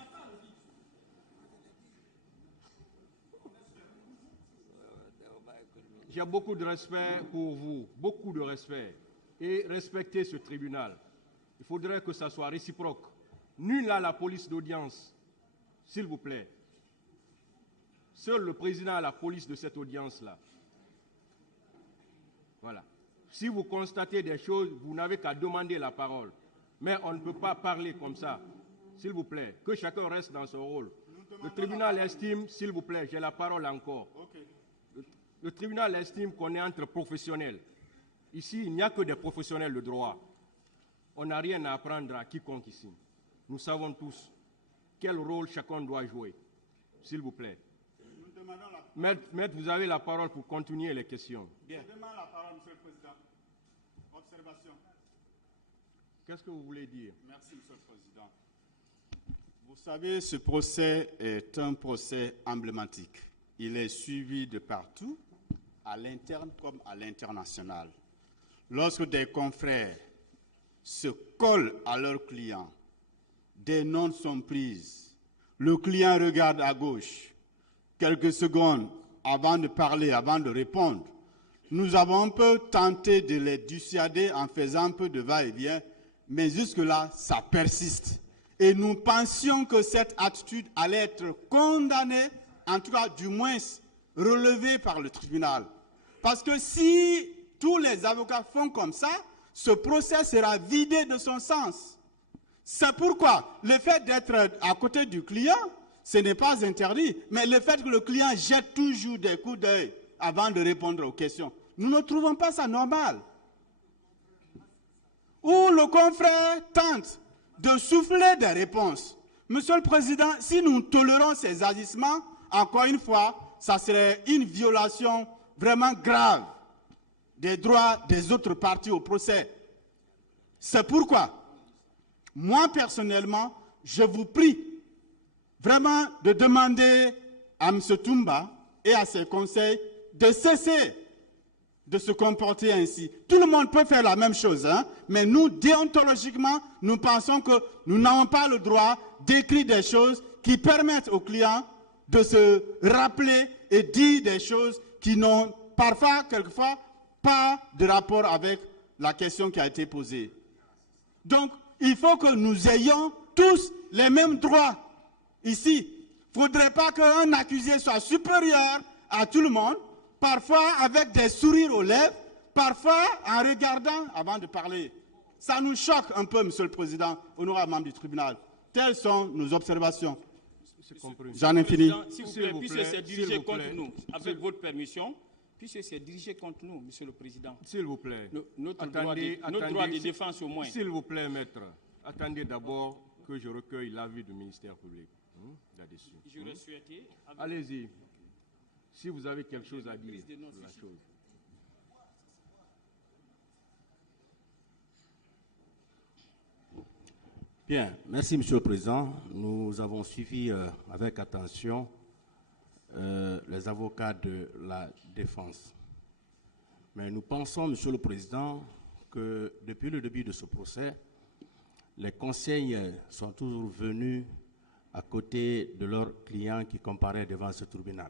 J'ai beaucoup de respect pour vous, beaucoup de respect. Et respectez ce tribunal. Il faudrait que ça soit réciproque. Nul n'a la police d'audience, s'il vous plaît. Seul le président a la police de cette audience-là. Voilà. Si vous constatez des choses, vous n'avez qu'à demander la parole. Mais on ne peut pas parler comme ça. S'il vous plaît, que chacun reste dans son rôle. Le tribunal estime, s'il vous plaît, j'ai la parole encore. Le tribunal estime qu'on est entre professionnels. Ici, il n'y a que des professionnels de droit. On n'a rien à apprendre à quiconque ici. Nous savons tous quel rôle chacun doit jouer. S'il vous plaît. Maître, vous avez la parole pour continuer les questions. Bien. Je demande la parole, Monsieur le Président. Observation. Qu'est-ce que vous voulez dire? Merci, Monsieur le Président. Vous savez, ce procès est un procès emblématique. Il est suivi de partout, à l'interne comme à l'international. Lorsque des confrères se collent à leurs clients, des notes sont prises, le client regarde à gauche, quelques secondes avant de parler, avant de répondre, nous avons un peu tenté de les dissuader en faisant un peu de va-et-vient, mais jusque-là, ça persiste. Et nous pensions que cette attitude allait être condamnée, en tout cas du moins relevée par le tribunal. Parce que si tous les avocats font comme ça, ce procès sera vidé de son sens. C'est pourquoi le fait d'être à côté du client, ce n'est pas interdit, mais le fait que le client jette toujours des coups d'œil avant de répondre aux questions, nous ne trouvons pas ça normal. Ou le confrère tente de souffler des réponses. Monsieur le Président, si nous tolérons ces agissements, encore une fois, ça serait une violation vraiment grave des droits des autres parties au procès. C'est pourquoi, moi personnellement, je vous prie vraiment de demander à M. Toumba et à ses conseils de cesser de se comporter ainsi. Tout le monde peut faire la même chose, hein? Mais nous, déontologiquement, nous pensons que nous n'avons pas le droit d'écrire des choses qui permettent aux clients de se rappeler et dire des choses qui n'ont parfois, quelquefois, pas de rapport avec la question qui a été posée. Donc, il faut que nous ayons tous les mêmes droits ici. Il ne faudrait pas qu'un accusé soit supérieur à tout le monde, parfois avec des sourires aux lèvres, parfois en regardant avant de parler. Ça nous choque un peu, Monsieur le Président, honorable membre du tribunal. Telles sont nos observations. J'en ai fini. S'il vous plaît, puisque c'est dirigé contre nous, avec votre permission, puisque c'est dirigé contre nous, Monsieur le Président. S'il vous plaît. Notre droit de défense au moins. S'il vous plaît, maître, attendez d'abord que je recueille l'avis du ministère public là-dessus. J'aurais souhaité... Allez-y. Si vous avez quelque chose à dire sur la chose. Bien, merci Monsieur le Président. Nous avons suivi avec attention les avocats de la défense. Mais nous pensons, Monsieur le Président, que depuis le début de ce procès, les conseils sont toujours venus à côté de leurs clients qui comparaient devant ce tribunal.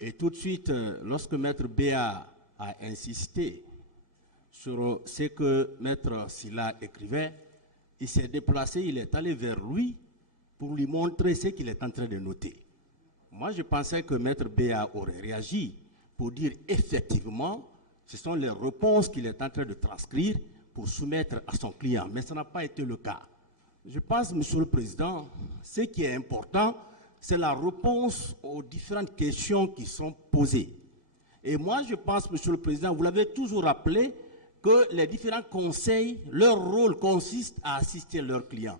Et tout de suite, lorsque Maître Béa a insisté sur ce que Maître Sylla écrivait, il s'est déplacé, il est allé vers lui pour lui montrer ce qu'il est en train de noter. Moi, je pensais que Maître Béa aurait réagi pour dire effectivement, ce sont les réponses qu'il est en train de transcrire pour soumettre à son client. Mais ça n'a pas été le cas. Je pense, Monsieur le Président, ce qui est important, c'est la réponse aux différentes questions qui sont posées. Et moi, je pense, Monsieur le Président, vous l'avez toujours rappelé, que les différents conseils, leur rôle consiste à assister leurs clients.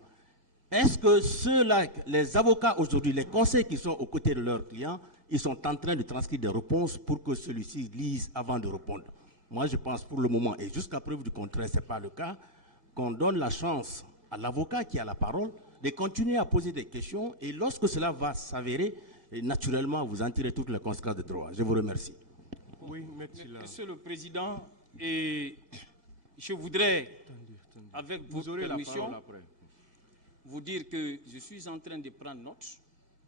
Est-ce que ceux-là, les avocats aujourd'hui, les conseils qui sont aux côtés de leurs clients, ils sont en train de transcrire des réponses pour que celui-ci lise avant de répondre? Moi, je pense pour le moment, et jusqu'à preuve du contraire, ce n'est pas le cas, qu'on donne la chance à l'avocat qui a la parole de continuer à poser des questions, et lorsque cela va s'avérer, naturellement, vous en tirez toutes les conséquences de droit. Je vous remercie. Oui, Monsieur le Président, et je voudrais, avec votre permission, vous dire que je suis en train de prendre note.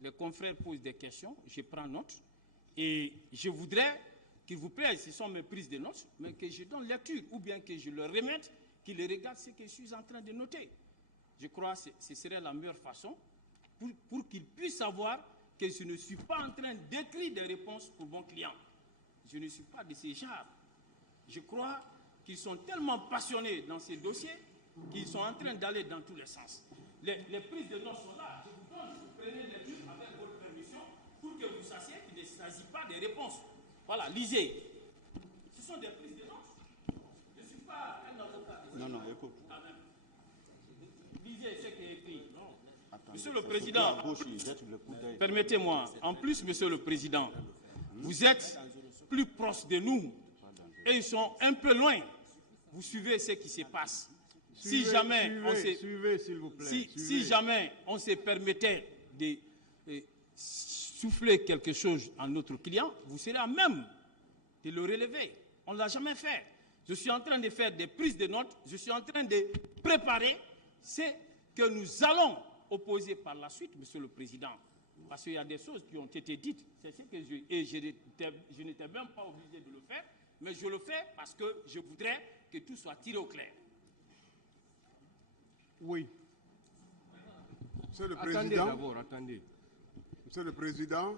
Les confrères posent des questions, je prends note. Et je voudrais qu'il vous plaît, ce sont mes prises de notes, mais que je donne lecture, ou bien que je leur remette, qu'ils regardent ce que je suis en train de noter. Je crois que ce serait la meilleure façon pour qu'ils puissent savoir que je ne suis pas en train d'écrire des réponses pour mon client. Je ne suis pas de ces genres. Je crois qu'ils sont tellement passionnés dans ces dossiers qu'ils sont en train d'aller dans tous les sens. Les prises de notes sont là. Je vous donne, vous prenez lecture avec votre permission pour que vous sachiez qu'il ne s'agit pas des réponses. Voilà, lisez. Ce sont des prises de notes. Je ne suis pas un avocat. Non, écoute. Lisez ce qui est écrit. Monsieur le Président, permettez-moi, en plus, Monsieur le Président, vous êtes plus proche de nous et ils sont un peu loin. Vous suivez ce qui se passe. Si jamais on se permettait de souffler quelque chose à notre client, vous serez à même de le relever. On ne l'a jamais fait. Je suis en train de faire des prises de notes, je suis en train de préparer ce que nous allons opposer par la suite, Monsieur le Président. Parce qu'il y a des choses qui ont été dites. C'est ce que je n'étais même pas obligé de le faire, mais je le fais parce que je voudrais que tout soit tiré au clair. Oui. Monsieur le Président, attendez. Monsieur le Président,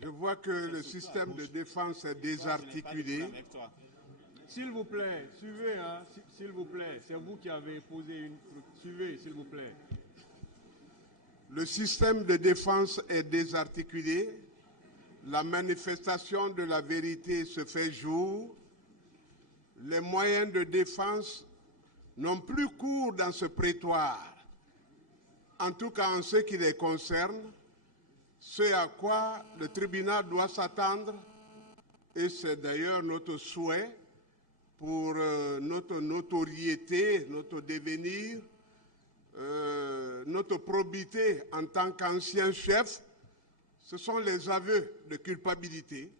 je vois que le système de défense est désarticulé. S'il vous plaît, suivez, hein, s'il vous plaît. C'est vous qui avez posé une... Suivez, s'il vous plaît. Le système de défense est désarticulé. La manifestation de la vérité se fait jour. Les moyens de défense n'ont plus cours dans ce prétoire. En tout cas, en ce qui les concerne, ce à quoi le tribunal doit s'attendre, et c'est d'ailleurs notre souhait pour notre notoriété, notre devenir, notre probité en tant qu'ancien chef, ce sont les aveux de culpabilité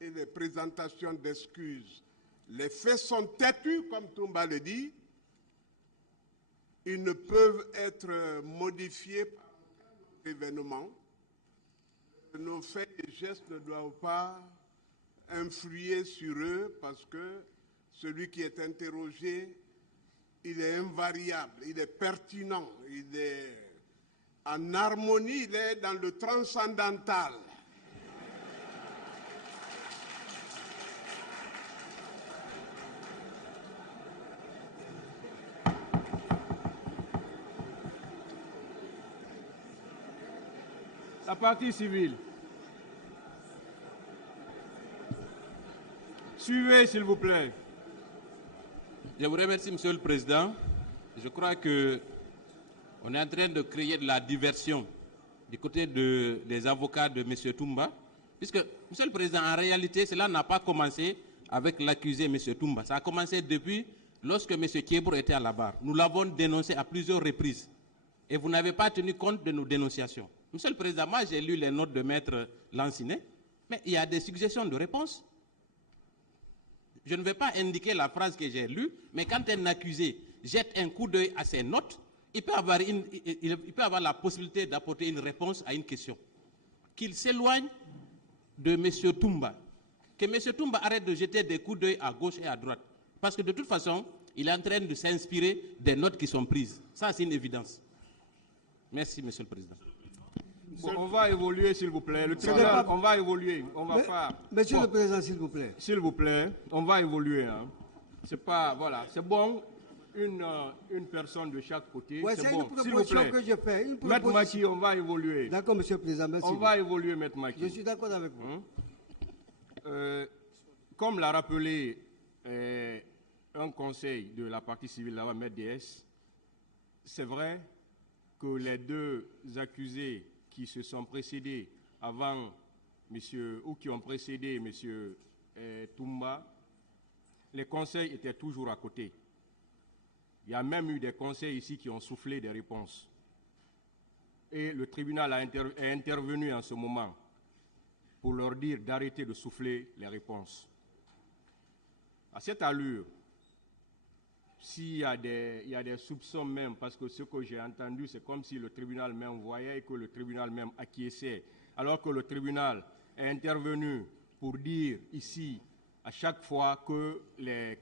et les présentations d'excuses. Les faits sont têtus, comme Toumba le dit. Ils ne peuvent être modifiés par aucun événement. Nos faits et gestes ne doivent pas influer sur eux parce que celui qui est interrogé, il est invariable, il est pertinent, il est en harmonie, il est dans le transcendantal. La partie civile. Suivez, s'il vous plaît. Je vous remercie, Monsieur le Président. Je crois que on est en train de créer de la diversion du côté des avocats de M. Toumba, puisque, Monsieur le Président, en réalité, cela n'a pas commencé avec l'accusé M. Toumba. Ça a commencé depuis lorsque M. Kiebour était à la barre. Nous l'avons dénoncé à plusieurs reprises et vous n'avez pas tenu compte de nos dénonciations. Monsieur le Président, moi j'ai lu les notes de Maître Lancinet, mais il y a des suggestions de réponse. Je ne vais pas indiquer la phrase que j'ai lue, mais quand un accusé jette un coup d'œil à ses notes, il peut avoir la possibilité d'apporter une réponse à une question. Qu'il s'éloigne de M. Toumba. Que M. Toumba arrête de jeter des coups d'œil à gauche et à droite. Parce que de toute façon, il est en train de s'inspirer des notes qui sont prises. Ça, c'est une évidence. Merci, Monsieur le Président. Bon, on va évoluer, s'il vous plaît. Le tribunal, on va évoluer. On va pas... Monsieur le Président, s'il vous plaît. S'il vous plaît, on va évoluer. Hein. C'est pas... Voilà, c'est bon. Une personne de chaque côté. Ouais, c'est bon. S'il vous plaît. Que je fais. Maître Maki, on va évoluer. D'accord, Monsieur le Président, merci. On va évoluer, Maître Maki. Je suis d'accord avec vous. Comme l'a rappelé un conseil de la partie civile, la Maître DS, c'est vrai que les deux accusés qui se sont précédés avant ou qui ont précédé M. Toumba, les conseils étaient toujours à côté. Il y a même eu des conseils ici qui ont soufflé des réponses. Et le tribunal est intervenu en ce moment pour leur dire d'arrêter de souffler les réponses. À cette allure, s'il y a des soupçons même, parce que ce que j'ai entendu, c'est comme si le tribunal même voyait et que le tribunal même acquiesçait, alors que le tribunal est intervenu pour dire ici, à chaque fois que les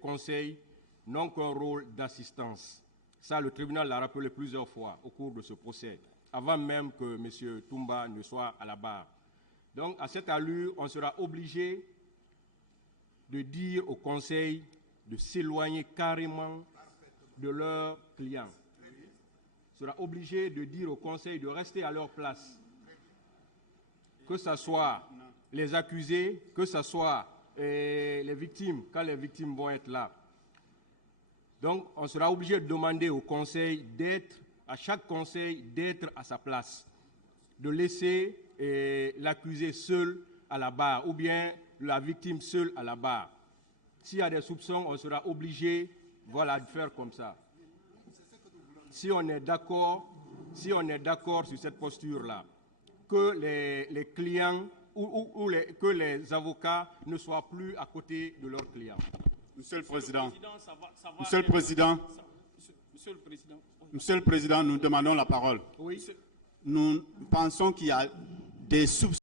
conseils n'ont qu'un rôle d'assistance. Ça, le tribunal l'a rappelé plusieurs fois au cours de ce procès, avant même que M. Toumba ne soit à la barre. Donc, à cette allure, on sera obligé de dire au Conseil de s'éloigner carrément de leurs clients. Sera obligé de dire au conseil de rester à leur place. Que ce soit les accusés, que ce soit les victimes, quand les victimes vont être là. Donc, on sera obligé de demander au conseil d'être, à chaque conseil, d'être à sa place, de laisser l'accusé seul à la barre ou bien la victime seule à la barre. S'il y a des soupçons, on sera obligé, voilà, de faire comme ça. Si on est d'accord sur cette posture-là, que les clients que les avocats ne soient plus à côté de leurs clients. Monsieur le Président, Monsieur Monsieur le Président, nous demandons la parole. Oui. Nous pensons qu'il y a des soupçons